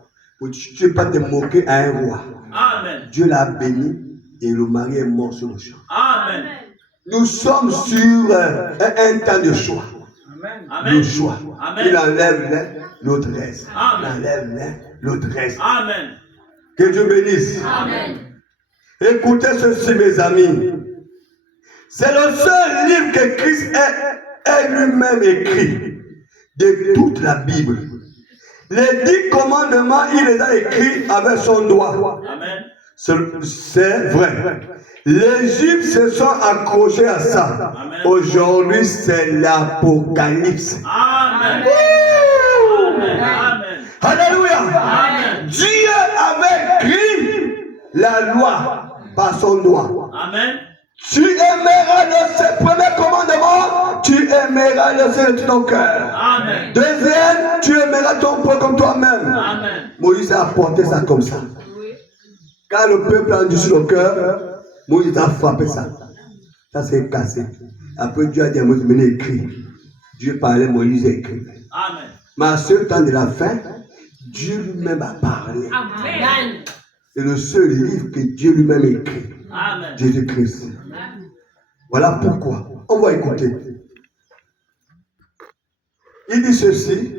Tu ne peux pas te moquer à un roi. Amen. Dieu l'a béni et le mari est mort sur le champ. Amen. Nous sommes sur un temps de choix. Amen. Le choix. Amen. Il enlève l'un, l'autre reste. Amen. Il enlève l'un, l'autre reste. Amen. Que Dieu bénisse. Amen. Écoutez ceci, mes amis. C'est le seul livre que Christ ait lui-même écrit de toute la Bible. Les 10 commandements, il les a écrits avec son doigt. Amen. C'est vrai. Les Juifs se sont accrochés à ça. Amen. Aujourd'hui, c'est l'Apocalypse. Amen. Amen. Amen. Alléluia. Amen. Dieu avait écrit la loi par son doigt. Amen. Tu aimeras le premier commandement, tu aimeras le Seigneur de ton cœur. Amen. Deuxième, tu aimeras ton prochain comme toi-même. Amen. Moïse a apporté ça comme ça. Quand le peuple a dit sur le cœur, Moïse a frappé ça. Ça s'est cassé. Après Dieu a dit à Moïse, venez écrire. Dieu parlait, Moïse a écrit. Amen. Mais à ce temps de la fin, Dieu lui-même a parlé. Amen. C'est le seul livre que Dieu lui-même écrit. Amen. Jésus-Christ. Voilà pourquoi. On va écouter. Il dit ceci.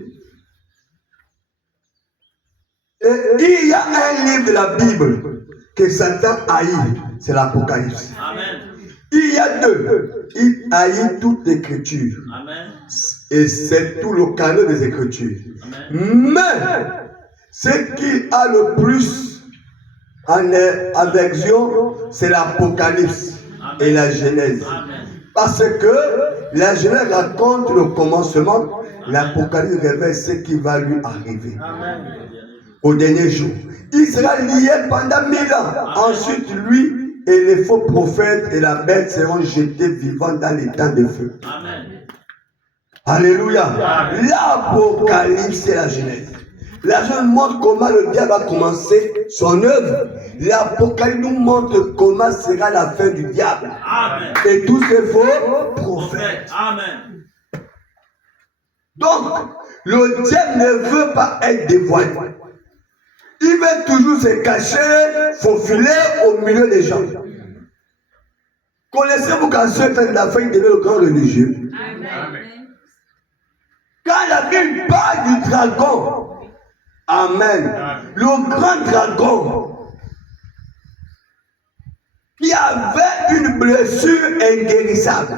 Et il y a un livre de la Bible que Satan haït. C'est l'Apocalypse. Amen. Il y a deux. Il haït toute l'écriture. Amen. Et c'est tout le canon des écritures. Amen. Mais ce qui a le plus en aversion, c'est l'Apocalypse et la Genèse. Amen. Parce que la Genèse raconte le commencement, l'Apocalypse révèle ce qui va lui arriver. Amen. Au dernier jour. Il sera lié pendant 1000 ans. Ensuite, lui et les faux prophètes et la bête seront jetés vivants dans les temps de feu. Amen. Alléluia. L'Apocalypse et la Genèse. La Genèse montre comment le diable a commencé son œuvre. L'Apocalypse nous montre comment sera la fin du diable. Amen. Et tous ces faux prophètes. Amen. Donc, le diable ne veut pas être dévoilé. Il veut toujours se cacher, faufiler au milieu des gens. Connaissez-vous qu'à ce temps d'affaires, il devait le grand religieux? Amen. Quand la Bible parle du dragon, Amen, le grand dragon qui avait une blessure inguérissable,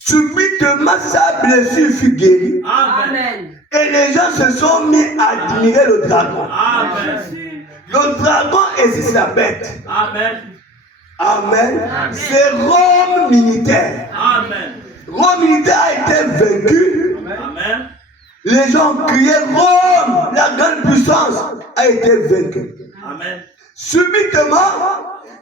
subitement sa blessure fut guérie. Amen. Et les gens se sont mis à admirer le dragon. Amen. Le dragon est la bête. Amen. Amen. C'est Rome militaire. Amen. Rome militaire a été vaincu. Amen. Les gens criaient Rome, la grande puissance a été vaincue. Amen. Subitement,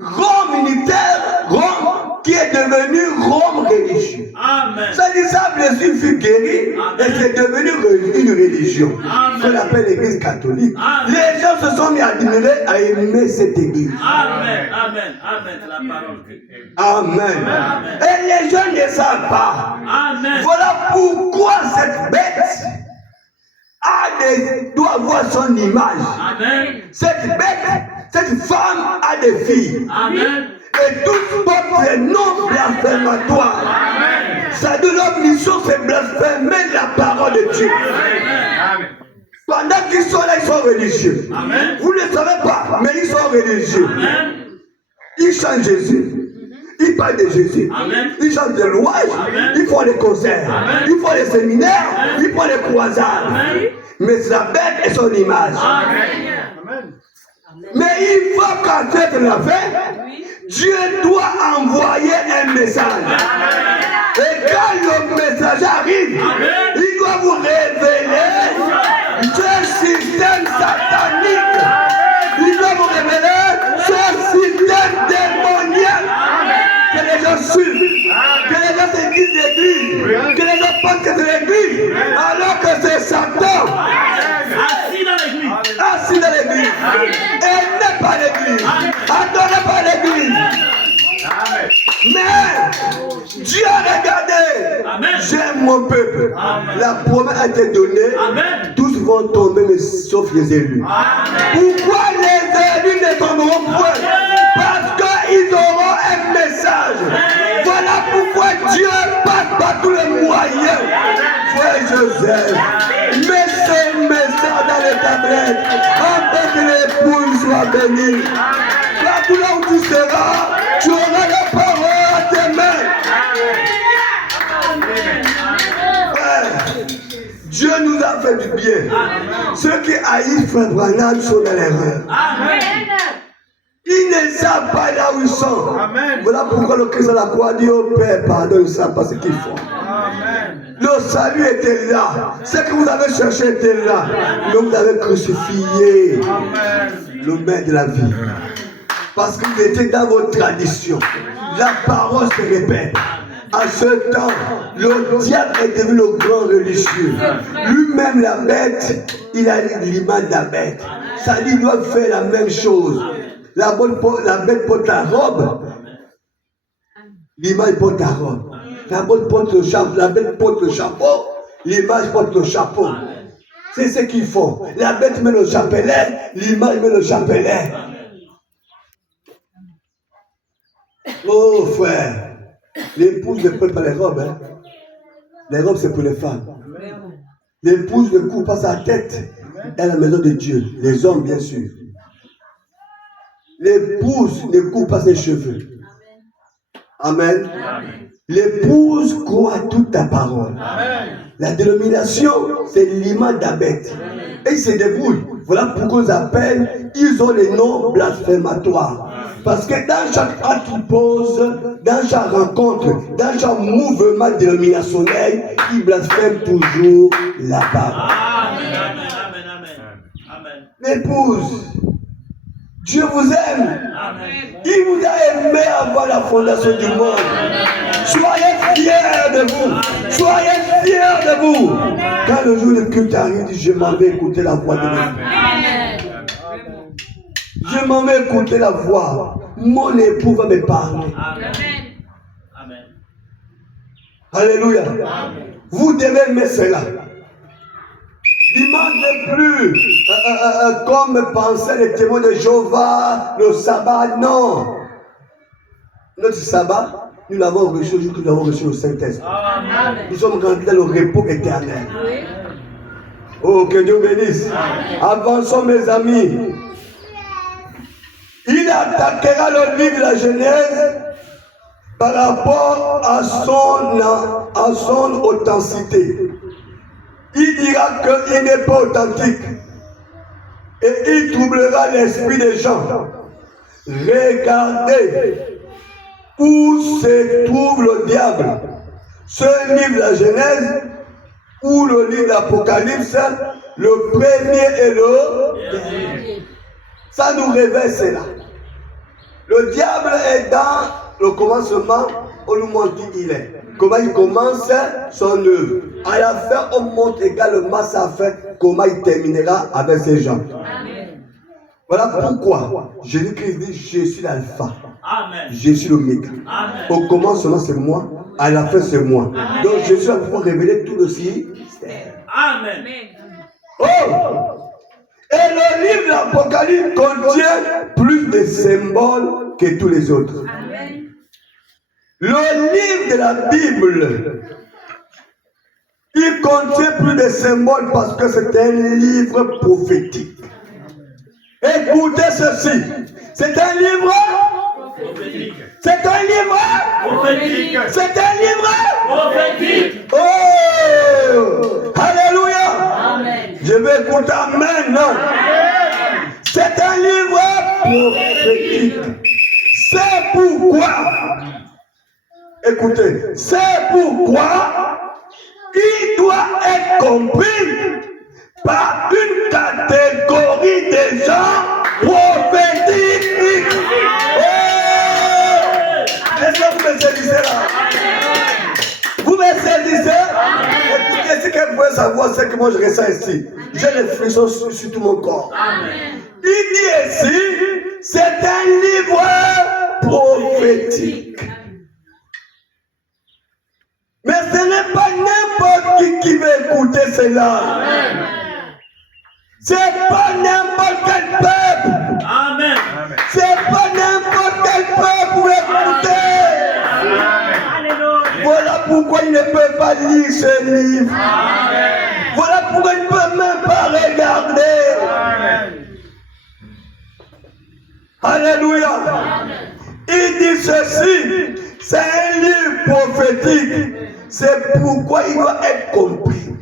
Rome militaire, Rome qui est devenu Rome religieux. Amen. Ça dit sa blessure fut guérie et c'est devenu une religion. Qu'on appelle l'église catholique. Amen. Les gens se sont mis à admirer, à aimer cette église. Amen. Amen. Amen. C'est la parole de Dieu. Amen. Amen. Et les gens ne savent pas. Amen. Voilà pourquoi cette bête doit avoir son image. Amen. Cette bête, cette femme a des filles. Amen. Et toutes portent des noms blasphématoires. Amen. Ça de leur mission, c'est blasphémer la parole de Dieu. Amen. Pendant qu'ils sont là, ils sont religieux. Amen. Vous ne le savez pas, mais ils sont religieux. Amen. Ils chantent Jésus. Ils parlent de Jésus. Amen. Ils chantent des louanges. Amen. Ils font des concerts. Amen. Ils font des séminaires. Amen. Ils font des croisades. Amen. Mais c'est la bête et son image. Amen. Mais il faut qu'à cette fin, Dieu doit envoyer un message. Et quand le message arrive, il doit vous révéler ce système satanique. Il doit vous révéler ce système démoniaque. Que les gens suivent, que les gens se disent l'église, que les gens pensent que c'est l'église, alors que c'est Satan. Assis dans l'église. Assis dans l'église. Et n'est pas l'église. Adorez pas l'église. Mais Dieu a regardé. Amen. J'aime mon peuple. Amen. La promesse a été donnée. Amen. Tous vont tomber, mais sauf les élus. Pourquoi les élus ne tomberont point? Parce qu'ils auront un message. Voilà pourquoi Dieu passe par tous les moyens. Frère Joseph, mets ce message dans les tablettes afin que l'épouse soit bénie. Partout là où tu seras, tu auras la parole à tes mains. Frère, Dieu nous a fait du bien. Ceux qui haïssent Frère Branham sont dans l'erreur. Amen. Ils ne savent pas là où ils sont. Amen. Voilà pourquoi le Christ à la croix dit au Père, pardon, ils ne savent pas ce qu'ils font. Amen. Le salut était là. Ce que vous avez cherché était là. Mais vous avez crucifié le maître de la vie. Parce que vous étiez dans votre tradition. La parole se répète. À ce temps, le diable est devenu le grand religieux. Lui-même, la bête, il a l'image de la bête. Ça dit, il doit faire la même chose. La bête porte la robe. L'image porte la robe. La bête porte le chapeau. La bête porte le chapeau. L'image porte le chapeau. C'est ce qu'ils font. La bête met le chapelet. L'image met le chapelet. Oh frère. L'épouse ne porte pas les robes. Hein. Les robes, c'est pour les femmes. L'épouse ne couvre pas sa tête. Dans la maison de Dieu. Les hommes, bien sûr. L'épouse ne coupe pas ses cheveux. Amen. L'épouse croit à toute ta parole. La dénomination, c'est l'image de la bête. Et ils se débrouillent. Voilà pourquoi ils appellent, ils ont les noms blasphématoires. Parce que dans chaque acte qu'ils posent, dans chaque rencontre, dans chaque mouvement dénominationnel, ils blasphèment toujours la parole. L'épouse, Dieu vous aime. Amen. Il vous a aimé avant la fondation du monde. Soyez fiers de vous. Soyez fiers de vous. Quand le jour de culte arrive, je m'en vais écouter la voix de Dieu. Je m'en vais écouter la voix. Mon époux va me parler. Amen. Alléluia. Vous devez aimer cela. Dimanche n'est plus comme pensaient les témoins de Jéhovah, le sabbat. Non. Notre sabbat, nous l'avons reçu aujourd'hui, nous l'avons reçu au Saint-Esprit. Nous sommes grandis dans le repos éternel. Oh, que Dieu bénisse. Avançons, mes amis. Il attaquera le livre de la Genèse par rapport à son authenticité. Il dira qu'il n'est pas authentique. Et il troublera l'esprit des gens. Regardez où se trouve le diable. Ce livre de la Genèse ou le livre de l'Apocalypse, le premier et le dernier. Ça nous révèle cela. Le diable est dans le commencement, on nous montre qui il est. Comment il commence son œuvre. À la fin, on montre également sa fin, comment il terminera avec ces gens. Amen. Voilà pourquoi Jésus-Christ dit, je suis l'alpha. Amen. Je suis l'oméga. Au commencement, c'est moi. À la fin, c'est moi. Amen. Donc, Jésus va pouvoir révéler tout le mystère. Amen. Oh! Et le livre de l'Apocalypse contient plus de symboles que tous les autres. Amen. Le livre de la Bible, il contient plus de symboles parce que c'est un livre prophétique. Écoutez ceci. C'est un livre prophétique. C'est un livre prophétique. C'est un livre prophétique. Oh! Alléluia. Amen. Je vais écouter Amen. Non. C'est un livre prophétique. C'est pourquoi, écoutez, c'est pourquoi il doit être compris par une catégorie de gens prophétiques. Oh! Est-ce que vous me saisissez là? Vous me saisissez? Écoutez, si quelqu'un pouvait savoir ce que moi je ressens ici, j'ai les frissons sur tout mon corps. Amen. Il dit ici, c'est un livre prophétique. Mais ce n'est pas n'importe qui va écouter cela. Amen. C'est pas n'importe quel peuple. Amen. C'est pas n'importe quel peuple pour écouter. Amen. Voilà pourquoi il ne peut pas lire ce livre. Amen. Voilà pourquoi il ne peut même pas regarder. Amen. Alléluia. Amen. Il dit ceci, c'est un livre prophétique. C'est pourquoi il doit être compris.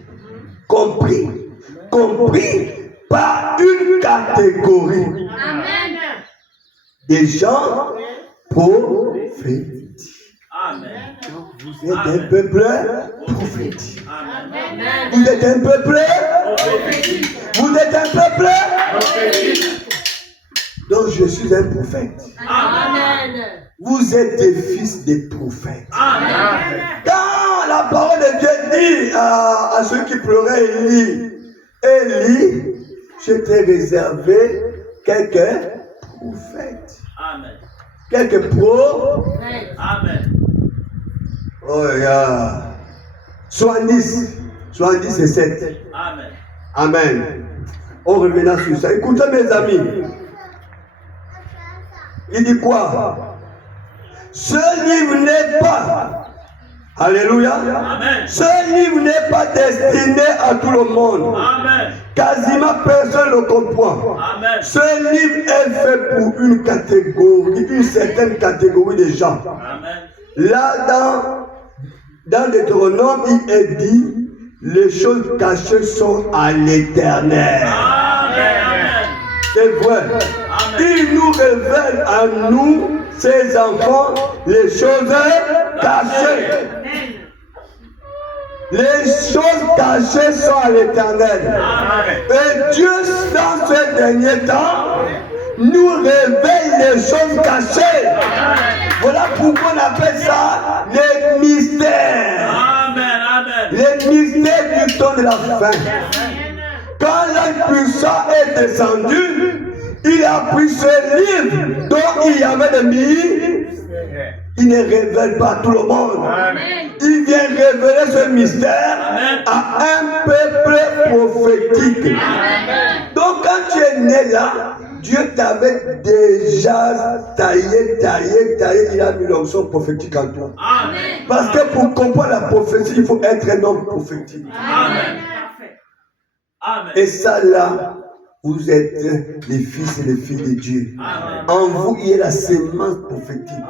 Compris par une catégorie. Amen. Des gens prophétiques. Amen. Vous êtes un peuple prophétique. Amen. Vous êtes un peuple prophétique. Vous êtes un peuple prophétique. Donc je suis un prophète. Amen. Vous êtes des fils des prophètes. Amen. Quand la parole de Dieu dit à ceux qui pleuraient, Élie, je t'ai réservé quelques prophètes. Amen. Quelques prophètes. Amen. Oh, yeah. 70 et 7. Amen. Amen. On reviendra sur ça. Écoutez mes amis. Il dit quoi? Ce livre n'est pas, alléluia, amen. Ce livre n'est pas destiné à tout le monde. Amen. Quasiment personne ne le comprend. Amen. Ce livre est fait pour une catégorie, une certaine catégorie de gens. Amen. Là, dans Deutéronome, il est dit, les choses cachées sont à l'éternel. Amen. C'est vrai. Amen. Il nous révèle à nous, ses enfants, les choses cachées. Amen. Les choses cachées sont à l'éternel. Et Dieu, dans ce dernier temps, nous révèle les choses cachées. Amen. Voilà pourquoi on appelle ça les mystères. Amen. Amen. Les mystères du temps de la fin. Quand l'ange puissant est descendu, il a pris ce livre dont il y avait des mystères. Il ne révèle pas à tout le monde. Il vient révéler ce mystère à un peuple prophétique. Donc quand tu es né là, Dieu t'avait déjà taillé, il a mis l'onction prophétique en toi. Parce que pour comprendre la prophétie, il faut être un homme prophétique. Et ça là, vous êtes les fils et les filles de Dieu. En vous, il y a la sémence prophétique.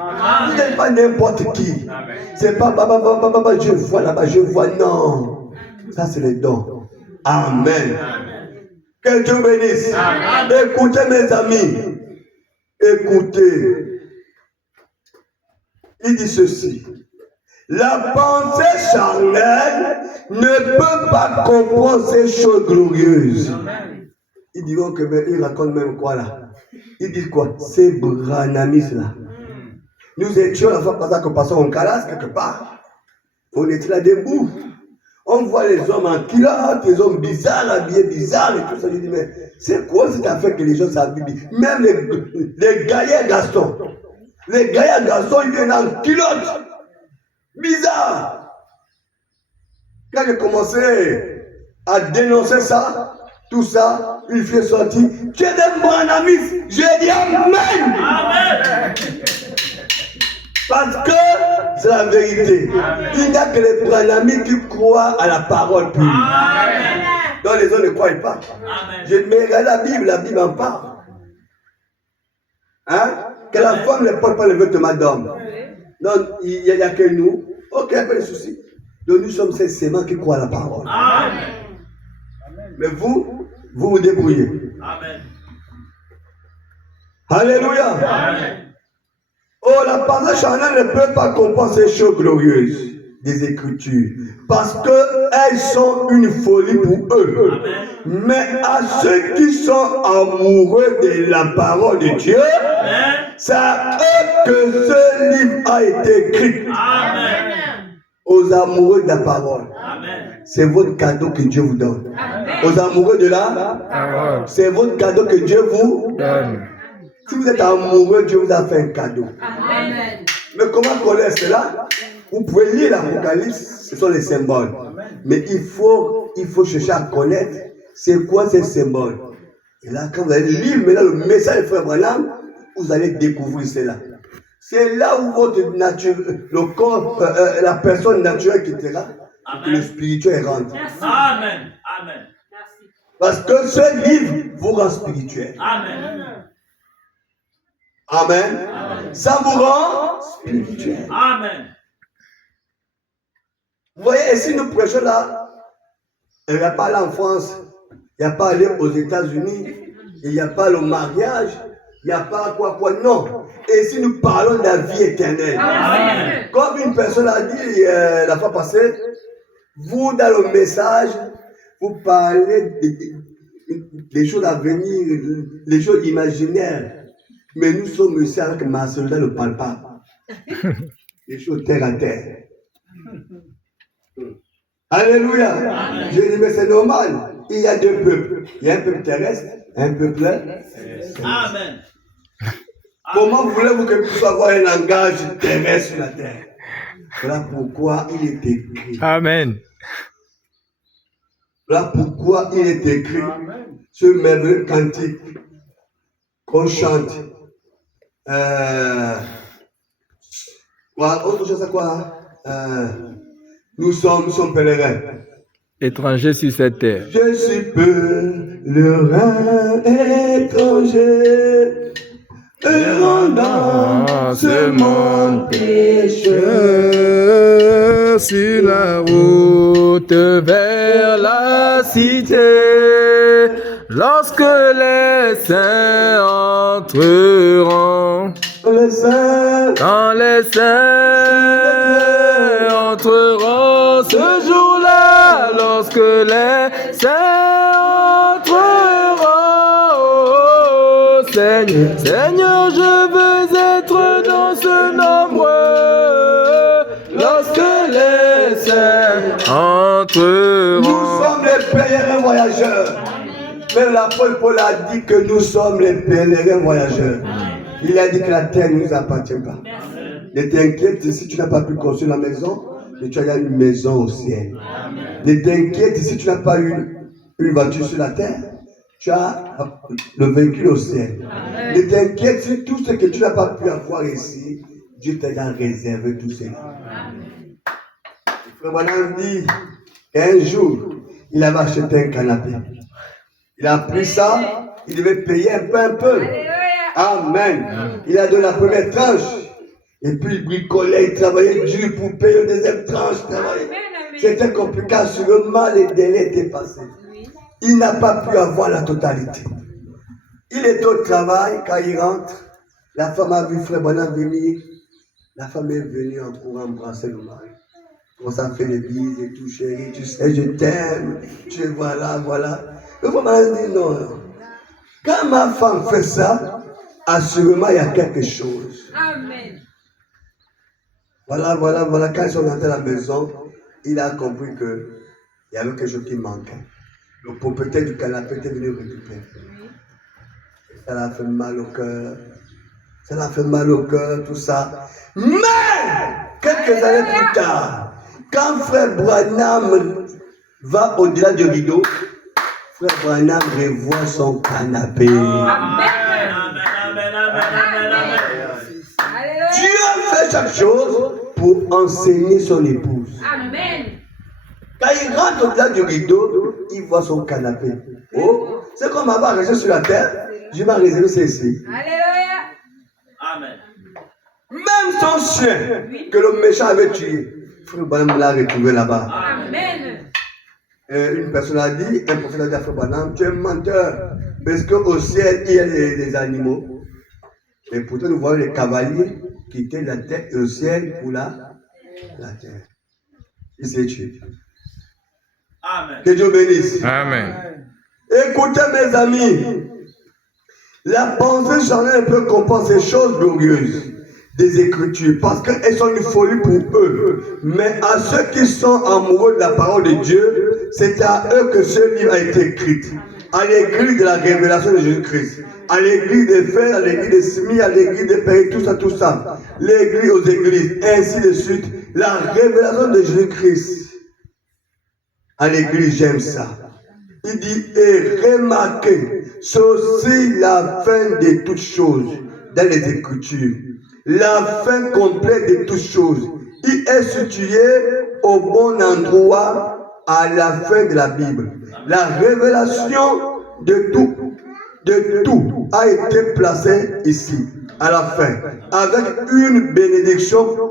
Vous n'êtes pas n'importe qui. C'est pas je vois là-bas, je vois. Non. Ça, c'est les dons. Amen. Que Dieu bénisse. Écoutez, mes amis. Écoutez. Il dit ceci. La pensée charnelle ne peut pas comprendre ces choses glorieuses. Ils diront que, mais ils racontent même quoi là? Ils disent quoi? C'est Branamis là. Nous étions la fois passée que passons en Calas quelque part. On était là debout. On voit les hommes en culotte, les hommes bizarres, habillés bizarres et tout ça. Je dis, mais c'est quoi cette affaire que les gens s'habillent? Même les gaillets garçons. Les gaillets garçons, ils viennent en culotte. Bizarre. Quand j'ai commencé à dénoncer ça, tout ça, une fille est sortie. Tu es des Branamis. J'ai dit Amen. Amen. Parce que c'est la vérité. Il n'y a que les Branamis qui croient à la parole pure. Donc les autres ne croient pas. Mais regarde la Bible en parle. Hein? Que la femme ne porte pas le vêtement madame. Donc il n'y a que nous. Ok, pas de souci. Donc nous sommes ces séments qui croient à la parole. Amen. Mais vous vous débrouillez. Amen. Alléluia. Amen. Oh, la pensée charnelle ne peut pas comprendre ces choses glorieuses des Écritures. Parce qu'elles sont une folie pour eux. Amen. Mais à ceux qui sont amoureux de la parole de Dieu, amen, c'est à eux que ce livre a été écrit. Amen. Aux amoureux de la parole. C'est votre cadeau que Dieu vous donne. Amen. Aux amoureux de la parole, c'est votre cadeau que Dieu vous donne. Si vous êtes amoureux, Dieu vous a fait un cadeau. Amen. Mais comment connaître cela? Vous pouvez lire l'Apocalypse, ce sont les symboles. Mais il faut chercher à connaître c'est quoi ces symboles. Et là, quand vous allez lire maintenant le message de Frère Branham, vous allez découvrir cela. C'est là où votre nature, le corps, la personne naturelle quittera, et que le spirituel rentre. Amen. Amen. Parce que ce livre vous rend spirituel. Amen. Amen. Amen. Ça vous rend spirituel. Amen. Vous voyez, et si nous prêchons là, il n'y a pas là en France, il n'y a pas aller aux États-Unis, il n'y a pas le mariage, il n'y a pas quoi, non. Et si nous parlons de la vie éternelle, amen, comme une personne a dit la fois passée, vous dans le message, vous parlez des choses à venir, les choses imaginaires. Mais nous sommes ici avec Marcel dans le palpable. Les choses terre à terre. Alléluia. Amen. Je dis, mais c'est normal. Il y a deux peuples. Il y a un peuple terrestre, un peuple céleste. Amen. Comment voulez-vous que vous puissiez avoir un langage terrestre sur la terre? Voilà pourquoi il est écrit. Amen. Voilà pourquoi il est écrit ce merveilleux cantique qu'on chante. Autre chose à quoi? Nous sommes pèlerins. Étrangers sur cette terre. Je suis pèlerin étranger, errant dans ce monde pécheur, sur la route vers la cité, lorsque les saints entreront, quand les saints entreront ce jour-là, lorsque les saints entreront, oh Seigneur, Seigneur, je veux être dans ce nombre, lorsque les saints entreront. Nous sommes les pèlerins voyageurs. Même l'apôtre Paul a dit que nous sommes les pèlerins voyageurs. Il a dit que la terre ne nous appartient pas. Ne t'inquiète si tu n'as pas pu construire la maison, mais tu as une maison au ciel. Ne t'inquiète si tu n'as pas eu une voiture sur la terre, tu as le véhicule au ciel. Ne t'inquiète si tout ce que tu n'as pas pu avoir ici, Dieu t'a réservé tout cela. Frère Branham dit qu'un jour, il avait acheté un canapé. Il a pris ça, il devait payer un peu. Amen. Il a donné la première tranche. Et puis il bricolait, il travaillait dur pour payer la deuxième tranche. C'était compliqué, sûrement les délais étaient passés. Il n'a pas pu avoir la totalité. Il est au travail, quand il rentre, la femme a vu Frère Branham venir. La femme est venue en courant embrasser le mari. On s'en fait des bises et tout, chérie, tu sais, je t'aime, tu es voilà. Le Frère Branham dit non. Quand ma femme fait ça, assurément il y a quelque chose. Amen. Voilà. Quand ils sont rentrés à la maison, il a compris qu'il y avait quelque chose qui manquait. Le propriétaire du canapé était venu récupérer. Ça l'a fait mal au cœur. Tout ça. Mais, quelques années plus tard, quand Frère Branham va au-delà du rideau, Frère Branham revoit son canapé. Dieu fait chaque chose pour enseigner son épouse. Amen. Quand il rentre au-delà du rideau, il voit son canapé. Oh, c'est comme avoir resté sur la terre, je m'en réserve ceci. Alléluia. Amen. Même son chien que le méchant avait tué, Frère Branham l'a retrouvé là-bas. Amen. Une personne a dit, un prophète a dit à Frère Branham, tu es menteur, parce qu'au ciel, il y a des animaux. Et pourtant, nous voyons les cavaliers quitter la terre et au ciel pour la terre. Il s'est tué. Amen. Que Dieu bénisse. Amen. Écoutez mes amis, la pensée charnelle peut comprendre ces choses glorieuses des Écritures parce qu'elles sont une folie pour eux. Mais à ceux qui sont amoureux de la parole de Dieu, c'est à eux que ce livre a été écrit. À l'église de la révélation de Jésus-Christ, à l'église des Fers, à l'église des Simi, à l'église des Pères, tout ça. L'église aux églises, ainsi de suite. La révélation de Jésus-Christ. À l'église, j'aime ça. Il dit, et remarquez, c'est aussi la fin de toutes choses dans les Écritures. La fin complète de toutes choses. Il est situé au bon endroit à la fin de la Bible. La révélation de tout a été placée ici, à la fin, avec une bénédiction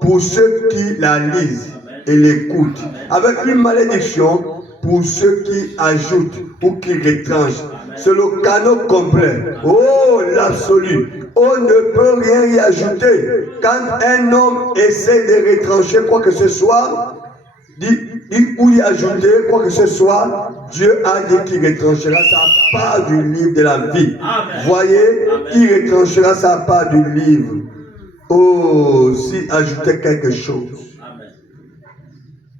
pour ceux qui la lisent et l'écoutent, avec une malédiction pour ceux qui ajoutent ou qui retranchent. C'est le canon complet. Oh, l'absolu. On ne peut rien y ajouter. Quand un homme essaie de retrancher quoi que ce soit, ou y ajouter quoi que ce soit, Dieu a dit qu'il retranchera sa part du livre de la vie. Voyez, il retranchera sa part du livre. Oh, s'il ajoutait quelque chose.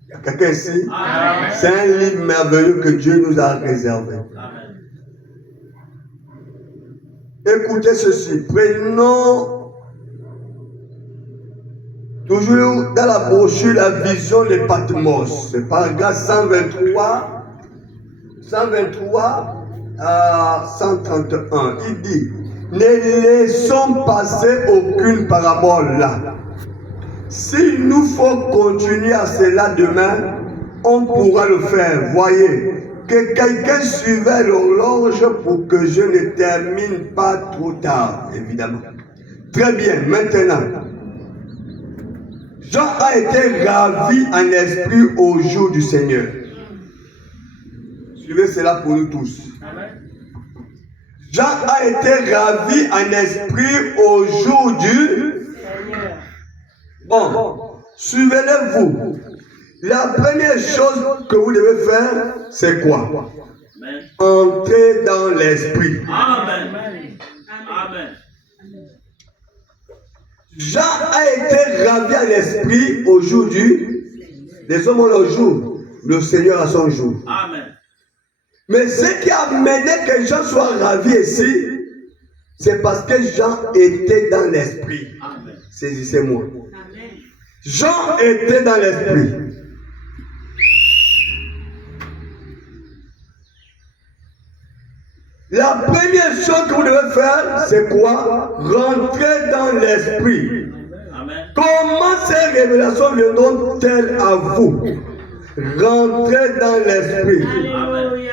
Il y a quelqu'un ici? C'est un livre merveilleux que Dieu nous a réservé. Écoutez ceci, prenons toujours dans la brochure la vision de Patmos, c'est paragraphe 123 à 131. Il dit, ne laissons passer aucune parabole là. S'il nous faut continuer à cela demain, on pourra le faire. Voyez, que quelqu'un suivait l'horloge pour que je ne termine pas trop tard, évidemment. Très bien, maintenant. Jean a été ravi en esprit au jour du Seigneur. Suivez cela pour nous tous. Jean a été ravi en esprit au jour du Seigneur. Bon, suivez-le-vous. La première chose que vous devez faire, c'est quoi? Entrer dans l'esprit. Amen. Amen. Jean a été ravi à l'esprit au jour les hommes ont leur jour, le Seigneur a son jour. Amen. Mais ce qui a mené que Jean soit ravi ici, C'est parce que Jean était dans l'esprit. Saisissez-moi. Jean était dans l'esprit. La première chose que vous devez faire, c'est quoi? Rentrer dans l'esprit. Comment ces révélations viendront-elles à vous? Rentrez dans l'esprit.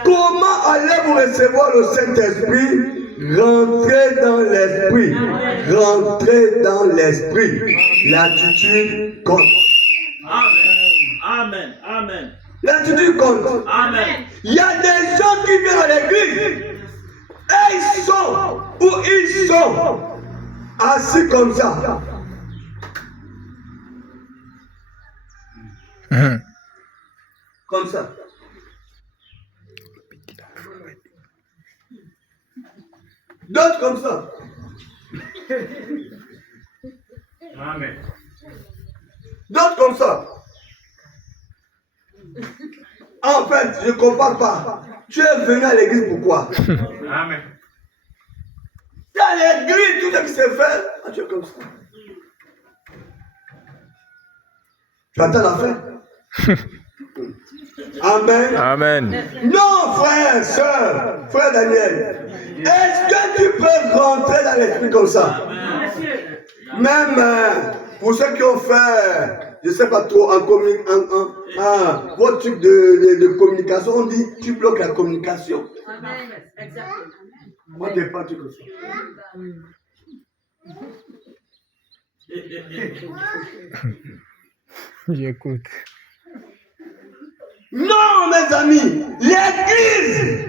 Comment allez-vous recevoir le Saint-Esprit? Rentrez dans l'esprit. Rentrez dans l'esprit. L'attitude compte. Amen. Amen. L'attitude compte. Amen. Il y a des gens qui viennent à l'église et ils sont où ils sont assis comme ça. Comme ça. D'autres comme ça. Amen. D'autres comme ça. En fait, je ne comprends pas. Tu es venu à l'église pourquoi? Amen. Dans l'église, tout ce qui se fait, tu es comme ça. Tu attends la fin. Amen. Amen. Non, frère, soeur, frère Daniel. Est-ce que tu peux rentrer dans l'esprit comme ça? Même pour ceux qui ont fait, je ne sais pas trop, votre truc de communication, on dit tu bloques la communication. Amen. Exactement. Moi, je n'ai pas tout comme ça. J'écoute. Non, mes amis, l'église,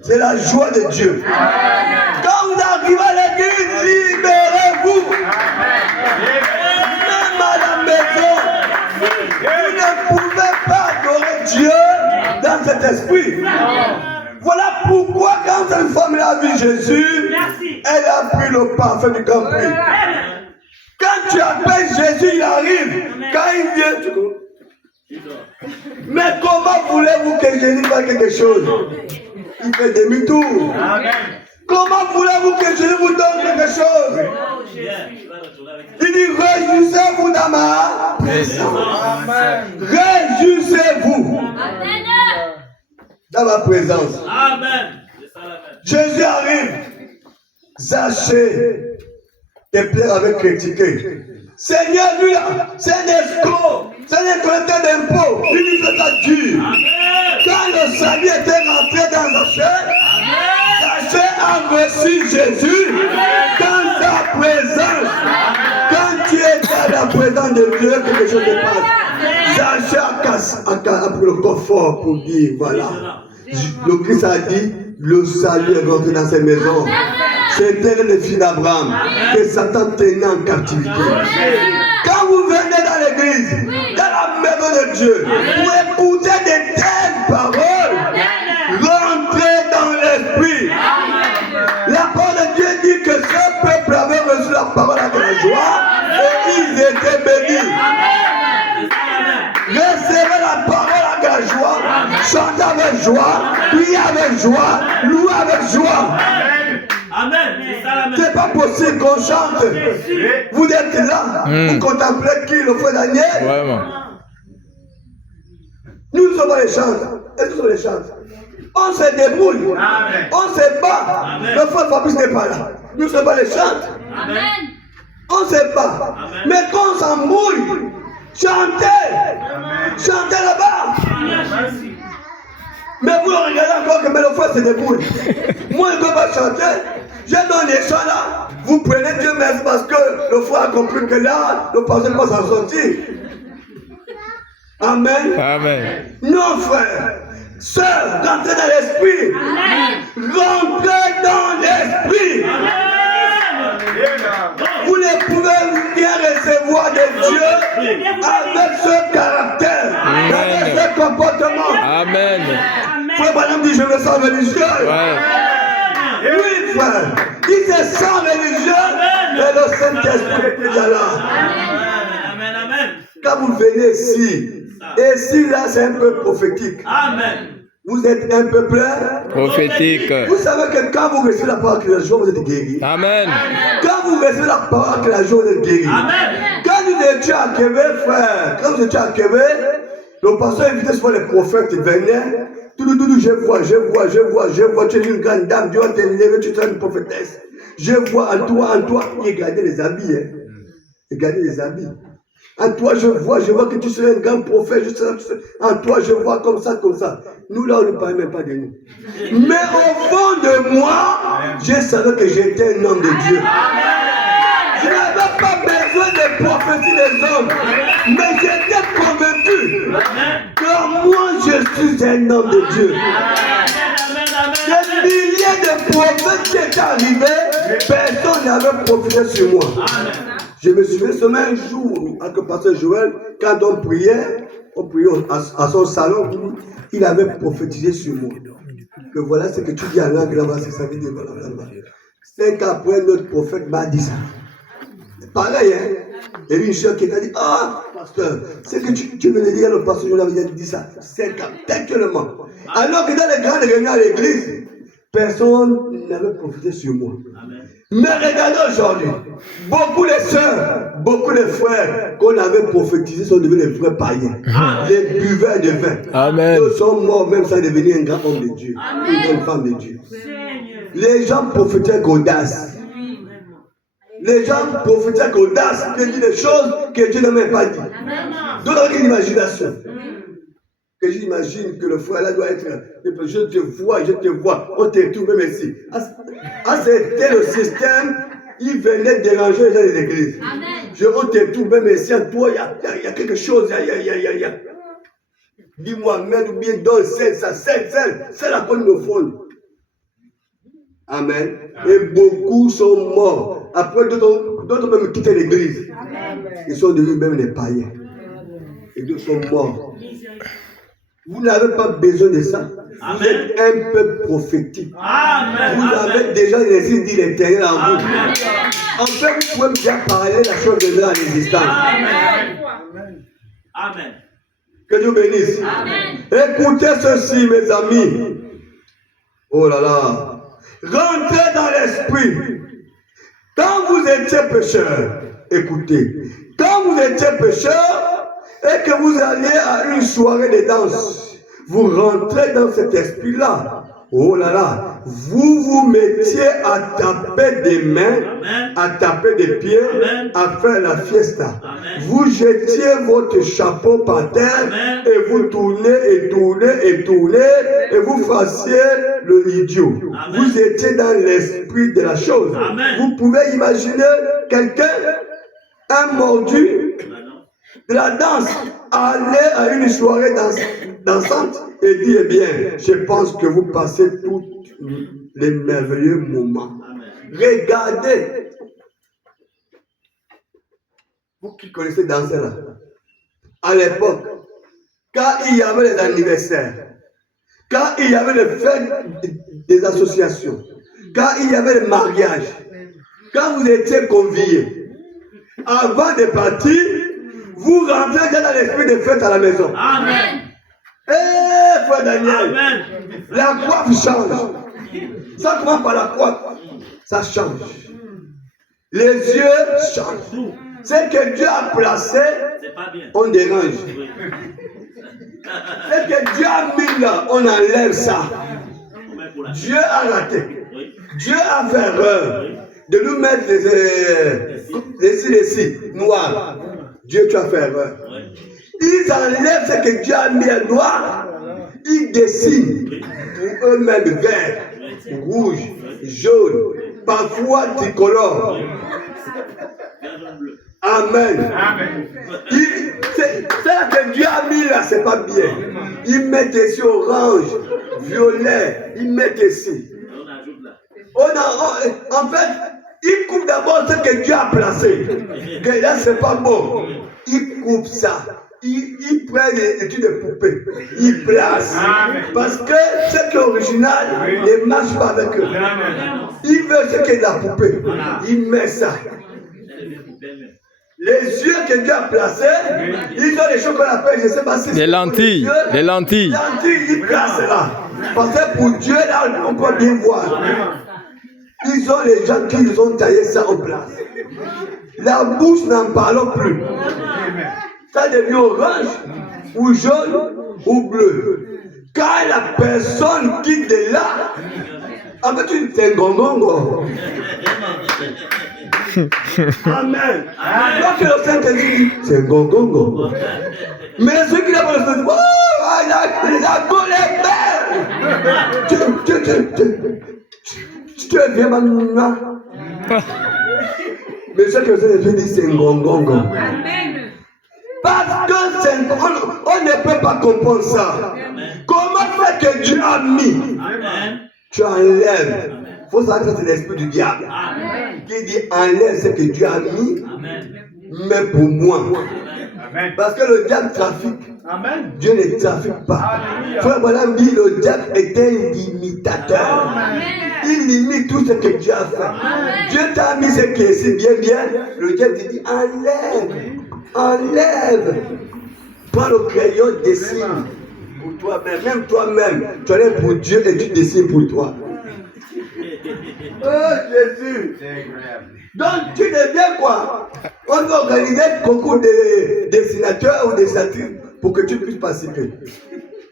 c'est la joie de Dieu. Quand vous arrivez à l'église, libérez-vous. Même à la maison, vous ne pouvez pas adorer Dieu dans cet esprit. Voilà pourquoi quand cette femme-là a vu Jésus, elle a pris le parfum du grand prix. Quand tu appelles Jésus, il arrive. Quand il vient, tu comprends? Mais comment voulez-vous que Jésus fasse quelque chose? Il fait demi-tour. Comment voulez-vous que Jésus vous donne quelque chose? Il dit réjouissez-vous dans ma présence. Réjouissez-vous dans ma présence. Amen. Jésus arrive. Zachée te plaît avec critiquer. Seigneur, lui là, c'est un escroc, c'est un collecteur d'impôts. Il lui fait ça dur. Quand le salut était rentré dans Zachée, Zachée a reçu Jésus dans sa présence. Quand tu es dans la présence de Dieu, quelque chose se passe. Zachée a pris le confort pour dire voilà. Le Christ a dit le salut est rentré dans ses maisons. C'était le fils d'Abraham que Satan tenait en captivité. Quand vous venez dans l'église, dans la maison de Dieu, vous écoutez de telles paroles, rentrez dans l'esprit. La parole de Dieu dit que ce peuple avait reçu la parole avec la joie et ils étaient bénis. Recevez la parole avec la joie, chantez avec joie, priez avec joie, louez avec joie. Amen. C'est pas possible qu'on chante. Vous êtes là, vous contemplez qui, le frère Daniel? Vraiment. Nous ne sommes pas les chants. Et nous sommes les chants. On se débrouille. Amen. On se bat. Amen. Le frère Fabrice n'est pas là. Nous ne sommes pas les chants. Amen. On se bat. Amen. Mais quand on s'embrouille, chantez. Chantez là-bas. Mais vous le regardez encore que mais le frère se débrouille. Moi, je ne peux pas chanter. J'ai donné les chants là. Vous prenez Dieu merci parce que le frère a compris que là, le pasteur ne peut pas s'en sortir. Amen. Amen. Non, frère. Sœur, rentrez dans l'esprit. Rentrez dans l'esprit. Vous ne pouvez rien recevoir de Dieu avec ce caractère, avec ce comportement. Amen. Frère Madame dit je me sens religieux. Ouais. Oui, frère. Il se sent religieux, mais le Saint-Esprit est déjà là. Amen. Quand vous venez ici, et ici là c'est un peu prophétique. Amen. Vous êtes un peuple prophétique. Vous savez que quand vous recevez la parole que la joie, vous êtes guéri. Amen. Quand vous recevez la parole que la joie, vous êtes guéri. Amen. Quand nous étions à Québec, frère, quand nous étions à Québec, le pasteur invitait souvent les prophètes, ils venaient. Tout, je vois, tu es une grande dame, Dieu va te lever, tu seras une prophétesse. Je vois en toi, regardez les habits. Hein. Regardez les habits. En toi, je vois que tu seras un grand prophète. En toi, je vois comme ça. Nous, là, on ne parle même pas de nous. Mais au fond de moi, je savais que j'étais un homme de Dieu. Je n'avais pas besoin de prophéties des hommes. Mais j'étais convaincu que moi, je suis un homme de Dieu. Des milliers de prophètes qui étaient arrivés, personne n'avait prophétisé sur moi. Je me souviens seulement un jour, avec le pasteur Joël, quand on priait à son salon, il avait prophétisé sur moi. Que voilà ce que tu dis en langue là-bas, c'est ça veut dire voilà. 5 ans après, notre prophète m'a dit ça. C'est pareil, hein. Il y a une soeur qui t'a dit, pasteur, c'est que tu venais dire, le pasteur Joël avait dit ça. 5 ans, tellement. Alors que dans les grandes réunions à l'église, personne n'avait prophétisé sur moi. Amen. Mais regardez aujourd'hui, beaucoup de sœurs, beaucoup de frères qu'on avait prophétisés sont devenus des vrais païens, des buveurs de vin. Amen. Ils sont morts même sans devenir un grand homme de Dieu, une grande femme de Dieu. Les gens prophétisaient avec audace. Les gens prophétisaient avec audace, qui disent des choses que Dieu n'avait pas dit. D'autres avec une imagination. Que j'imagine que le frère là doit être, je te vois, on te trouve même ici. C'était le système, il venait déranger les gens des églises. On te trouve même ici, en toi, il y a quelque chose, Dis-moi, Amen, ou bien donne c'est la bonne au fond. Amen. Et beaucoup sont morts. Après, d'autres même quittent l'église. Ils sont devenus même des païens. Et d'autres sont morts. Vous n'avez pas besoin de ça. Amen. Vous êtes un peuple prophétique. Amen. Vous avez déjà les idées dit l'éternel en vous. En fait, vous pouvez bien parler la chose de là en existence. Amen. Que Dieu bénisse. Amen. Écoutez ceci, mes amis. Oh là là. Rentrez dans l'esprit. Quand vous étiez pécheur, écoutez. Quand vous étiez pécheur, et que vous alliez à une soirée de danse, vous rentrez dans cet esprit-là. Oh là là, vous vous mettiez à taper des mains, à taper des pieds, à faire la fiesta. Vous jetiez votre chapeau par terre et vous tournez, et vous fassiez le idiot. Vous étiez dans l'esprit de la chose. Vous pouvez imaginer quelqu'un, un mordu, de la danse, aller à une soirée dansante et dire, eh bien, je pense que vous passez tous les merveilleux moments. Regardez. Vous qui connaissez danser là, à l'époque, quand il y avait les anniversaires, quand il y avait les fêtes des associations, quand il y avait les mariages, quand vous étiez conviés, avant de partir, vous rentrez dans l'esprit de fête à la maison. Amen. Eh, frère Daniel, amen. La coiffe change. Ça commence par la coiffe. Ça change. Les yeux changent. Ce que Dieu a placé, on dérange. Ce que Dieu a mis là, on enlève ça. Dieu a raté. Dieu a fait erreur de nous mettre les cils noirs. Dieu, tu as fait erreur. Ils enlèvent ce que Dieu a mis en noir. Ils dessinent pour eux-mêmes vert, rouge, jaune, parfois tricolore. Amen. C'est ça que Dieu a mis là, c'est pas bien. Ils mettent ici orange, violet, ils mettent ici. En fait, ils coupent d'abord ce que Dieu a placé. Que là, c'est pas bon. Ils coupent ça. Ils prennent les études de poupées. Ils placent. Parce que ce qui est original ne marche pas avec eux. Ils veulent ce qui est de la poupée. Ils mettent ça. Les yeux que Dieu a placés, ils ont les choses qu'on appelle, je ne sais pas si c'est Les lentilles. Les lentilles. Les lentilles, ils placent là. Parce que pour Dieu, là, on peut bien voir. Ils ont les gens qui ils ont taillé ça en place. La bouche n'en parle plus. Ça devient orange, ou jaune, ou bleu. Quand la personne quitte de là, en fait, c'est un gongongo. Amen. Donc le Saint-Esprit dit, c'est un gongongo. Mais ceux qui l'ont pas le disent, oh, la boule est belle. Tu es bien maintenant. Mais ce que le Saint-Esprit dit, c'est un gongongo. Parce que on ne peut pas comprendre ça. Comment fait que Dieu a mis? Tu enlèves. Il faut savoir que c'est l'esprit du diable. Qui dit enlève ce que Dieu a mis, mais pour moi. Parce que le diable trafique. Dieu ne trafique pas. Frère Branham dit le diable est un imitateur. Il imite tout ce que Dieu a fait. Dieu t'a mis ce qui est si bien. Le diable te dit enlève. Enlève. Prends le crayon, dessine pour toi-même. Même toi-même, tu enlèves pour Dieu et tu dessines pour toi. Oh Jésus. Donc tu deviens quoi? On va organiser un concours de dessinateurs ou dessinateurs pour que tu puisses participer.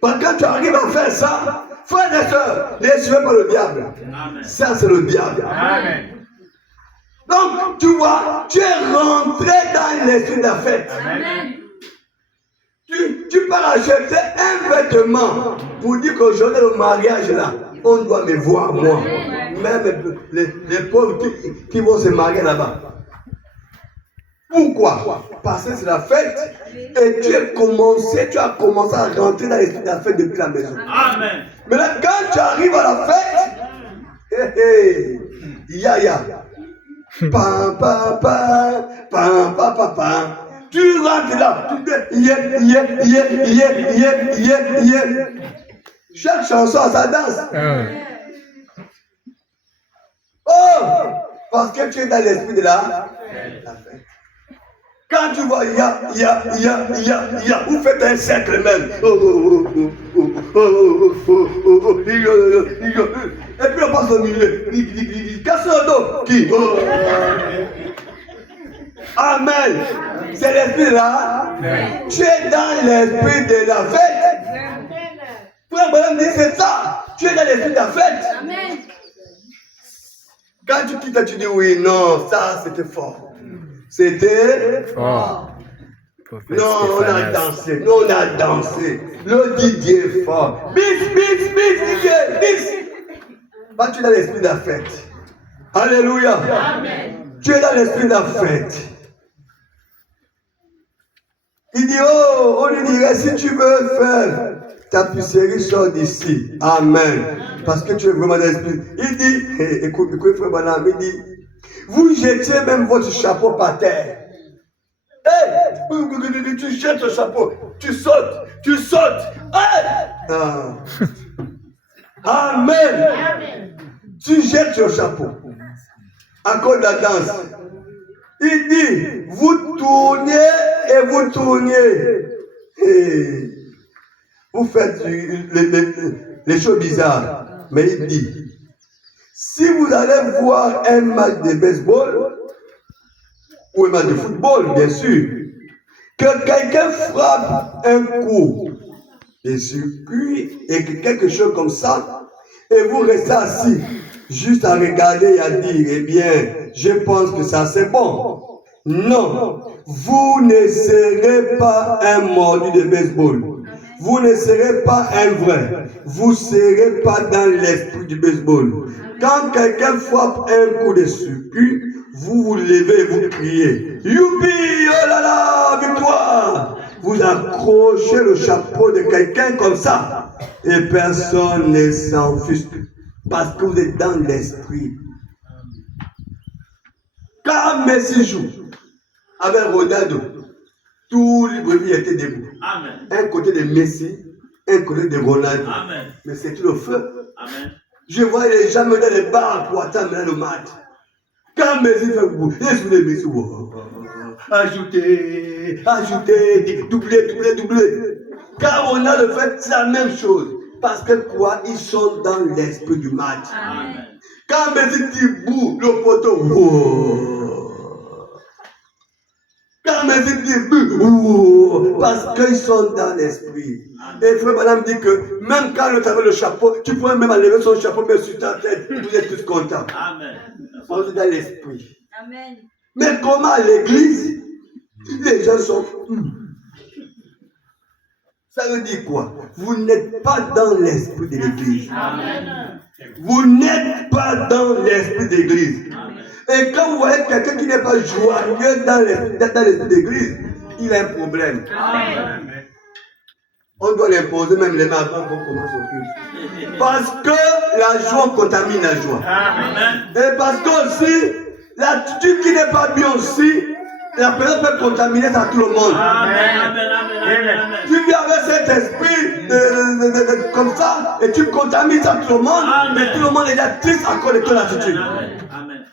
Parce que quand tu arrives à faire ça, frères et sœurs, ne suivez pas le diable. Ça c'est le diable. Amen. Donc, tu vois, tu es rentré dans l'esprit de la fête. Amen. Tu peux acheter un vêtement pour dire qu'aujourd'hui, le mariage là, on doit me voir, moi. Même les pauvres qui vont se marier là-bas. Pourquoi? Parce que c'est la fête et tu as commencé à rentrer dans l'esprit de la fête depuis la maison. Amen. Mais là, quand tu arrives à la fête, Pam, pam, pam, pam, pam, pam, pam. Tu rentres là, chaque chanson a sa danse. Oh, parce que tu es dans l'esprit de la fête. Quand tu vois, vous faites un cercle même. Et puis on passe au milieu. Casse le dos. Qui? Amen. C'est l'esprit de la fête. Tu es dans l'esprit de la fête. Frère Branham dit c'est ça. Tu es dans l'esprit de la fête. Amen. Quand tu quittes, tu dis oui, non, ça c'était fort. C'était fort. Non, on a dansé. Non, on a dansé. Le Didier est fort. Bis, Didier, bis. Bah, tu es dans l'esprit de la fête. Alléluia. Amen. Tu es dans l'esprit de la fête. Il dit, oh, on lui dirait, si tu veux faire ta pucerie, sors d'ici. Amen. Parce que tu es vraiment dans l'esprit. Il dit, écoute, frère Branham, il dit, vous jetez même votre chapeau par terre. Tu jettes ton chapeau, tu sautes. Amen. Tu jettes ton chapeau. À cause de la danse. Il dit, vous tournez et vous tournez. Et vous faites les choses bizarres. Mais il dit, si vous allez voir un match de baseball, ou un match de football, bien sûr, que quelqu'un frappe un coup de circuit et que quelque chose comme ça, et vous restez assis, juste à regarder et à dire, eh bien, je pense que ça c'est bon. Non, vous ne serez pas un mordu de baseball. Vous ne serez pas un vrai. Vous ne serez pas dans l'esprit du baseball. Quand quelqu'un frappe un coup de circuit, vous vous levez et vous criez. Youpi, oh là là, victoire! Vous accrochez le chapeau de quelqu'un comme ça. Et personne ne s'enfuit. Parce que vous êtes dans l'esprit. Quand Messi joue avec Ronaldo, tous les brebis étaient debout. Amen. Un côté de Messi, un côté de Ronaldo. Amen. Mais c'est tout le feu. Amen. Je vois les gens me donner les barres pour attendre le match. Quand Messi fait boum, il est sous les Messi. ajouter, doubler. Car on a le fait, c'est la même chose. Parce que quoi? Ils sont dans l'esprit du match. Amen. Quand Messi dit bout, le poteau, wow. Quand Messi dit bout, wow. Parce qu'ils sont dans l'esprit. Et frère madame dit que même quand le travail le chapeau, tu pourrais même enlever son chapeau, mais sur ta tête, vous êtes tous contents. Amen. On est dans l'esprit. Amen. Mais comment à l'église, les gens sont... Ça veut dire quoi? Vous n'êtes pas dans l'esprit de l'église. Amen. Vous n'êtes pas dans l'esprit d'église. Et quand vous voyez quelqu'un qui n'est pas joyeux dans l'esprit d'église, il a un problème. Amen. On doit l'imposer même les mains avant qu'on commence au culte. Parce que la joie contamine la joie. Amen. Et parce que aussi, l'attitude qui n'est pas bien aussi, la personne peut contaminer à tout le monde. Amen. Tu vis avec cet esprit comme ça et tu contamines à tout le monde, mais tout le monde est là triste à cause de ton attitude. Amen.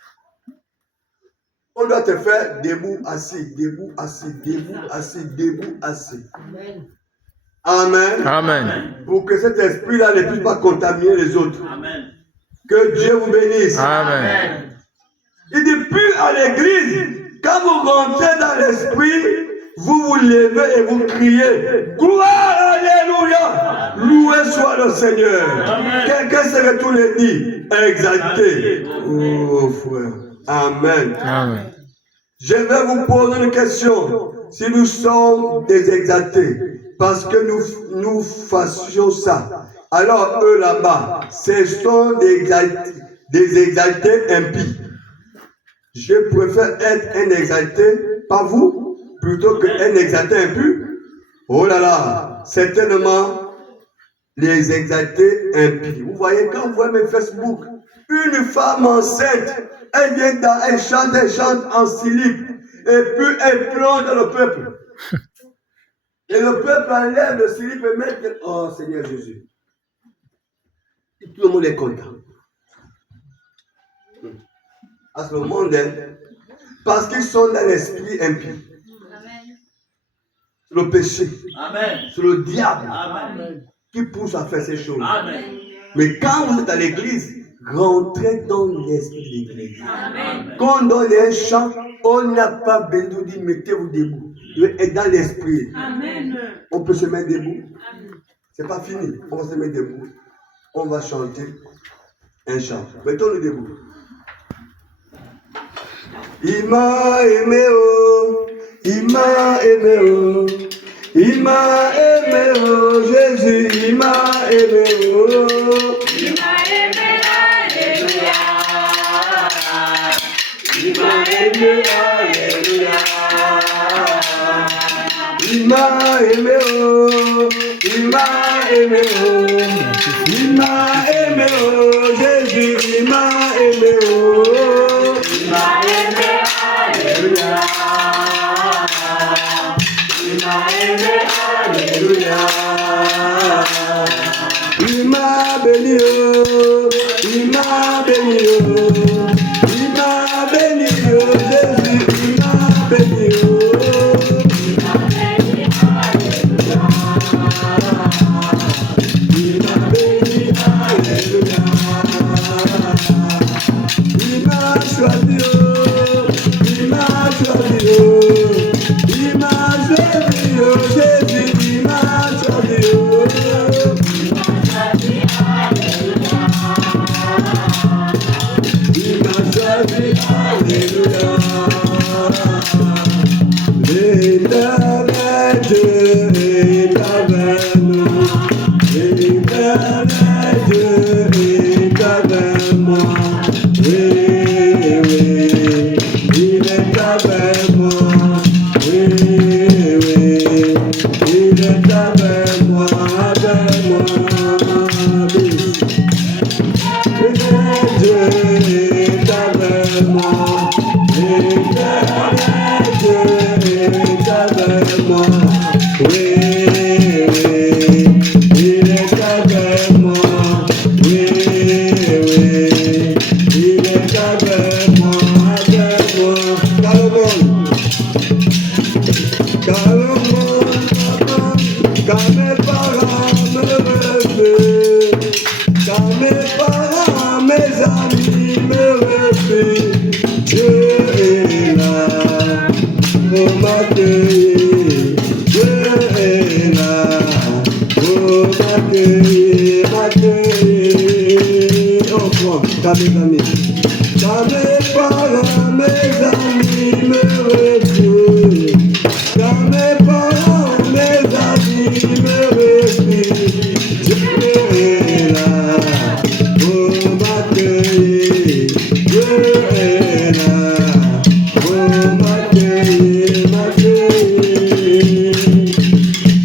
On doit te faire debout, assis, debout, assis, debout, assis, debout, assis. Amen. Amen. Pour que cet esprit-là ne puisse pas contaminer les autres. Amen. Que Dieu vous bénisse. Amen. Il dit plus à l'église, quand vous rentrez dans l'esprit, vous vous levez et vous criez gloire, alléluia, loué soit le Seigneur. Amen. Quelqu'un se retourne et dit exalté. Oh frère. Amen. Amen. Je vais vous poser une question. Si nous sommes des exaltés, parce que nous fassions ça, alors eux là-bas, ce sont des exaltés impies. Je préfère être un exalté, pas vous, plutôt qu'un exalté impie. Oh là là, certainement les exaltés impies. Vous voyez, quand vous voyez mes Facebook, une femme enceinte, elle chante en slip, et puis elle plonge dans le peuple. Et le peuple enlève le slip et met, oh Seigneur Jésus. Et tout le monde est content. À ce monde, parce qu'ils sont dans l'esprit impie. C'est le péché. Amen. C'est le diable Amen. qui pousse à faire ces choses. Amen. Mais quand vous êtes à l'église, rentrez dans l'esprit de l'église. Amen. Quand on donne un chant, on n'a pas besoin de dire mettez-vous debout. Vous êtes dans l'esprit. Amen. On peut se mettre debout. C'est pas fini. On va se mettre debout. On va chanter un chant. Mettons-le debout. Il m'a aimé, oh, il m'a aimé, oh, il m'a aimé, oh, Jésus, il m'a aimé, oh, Il m'a aimé, alléluia. il m'a aimé, alléluia. Il m'a aimé, oh, il m'a aimé, oh, il m'a aimé, oh, Jésus, il m'a aimé, oh, Il m'a aimé, alléluia. il m'a aimé, alléluia. Il m'a béni, oh, il m'a béni, oh, il m'a béni, oh, Jésus, il m'a béni, oh, il m'a béni, alléluia. Il m'a choisi, oh, il m'a choisi, oh, il m'a choisi, oh, Jésus, il m'a choisi, oh. Il m'a choisi, alléluia. L'éternel Dieu est avec nous. L'éternel Dieu est avec moi. Oui, oui, il est avec moi. Oui, oui, il est avec moi, avec moi. Dieu est avec moi. L'éternel Dieu est avec moi. Oui, oui, il est avec moi. Oui, oui, il est avec moi, avec moi. Dans le monde. enfants, qu'à mes amis, qu'à mes parents, mes amis me refusent, qu'à mes parents, mes amis me refusent, Dieu est là pour m'accueillir, Dieu est là pour m'accueillir, m'accueillir.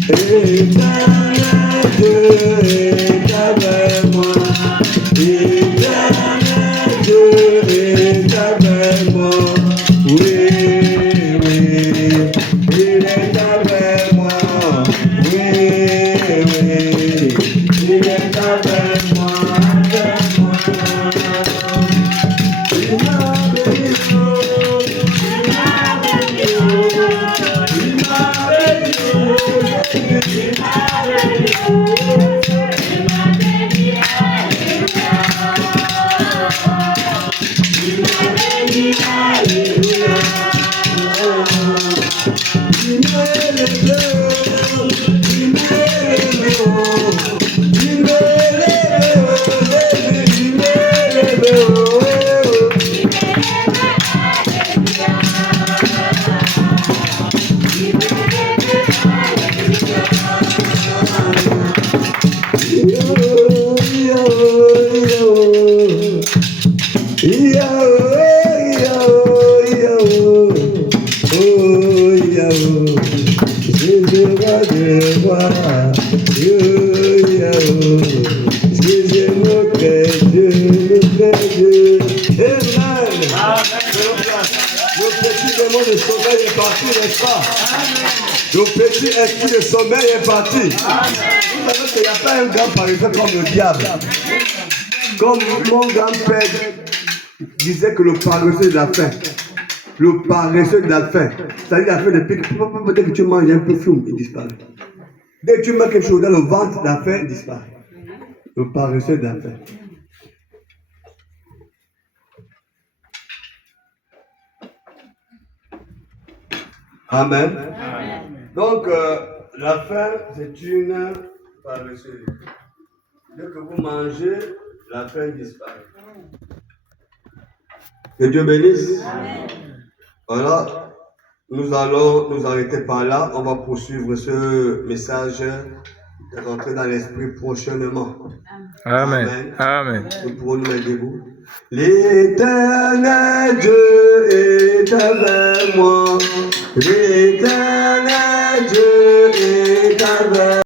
Éternel Dieu est avec moi, Éternel Dieu est avec moi, oui, oui, il est avec moi, oui, oui, il est avec moi, il m'a béni, il m'a béni, il m'a Le petit esprit de sommeil est parti. Vous savez qu'il n'y a pas un grand paresseux comme le diable. Comme mon grand-père disait que le paresseux de la faim. Le paresseux de la faim. C'est-à-dire la faim depuis que dès que tu manges un peu flou, il disparaît. Dès que tu mets quelque chose dans le ventre, la faim disparaît. Le paresseux de la faim. Amen. Donc, la faim, c'est une paresseuse. Dès que vous mangez, la faim disparaît. Que Dieu bénisse. Amen. Voilà, nous allons nous arrêter par là. On va poursuivre ce message et rentrer dans l'esprit prochainement. Amen. Amen. Amen. Nous pourrons nous aider vous. L'Éternel Dieu est avec moi. L'Éternel Dieu est avec moi.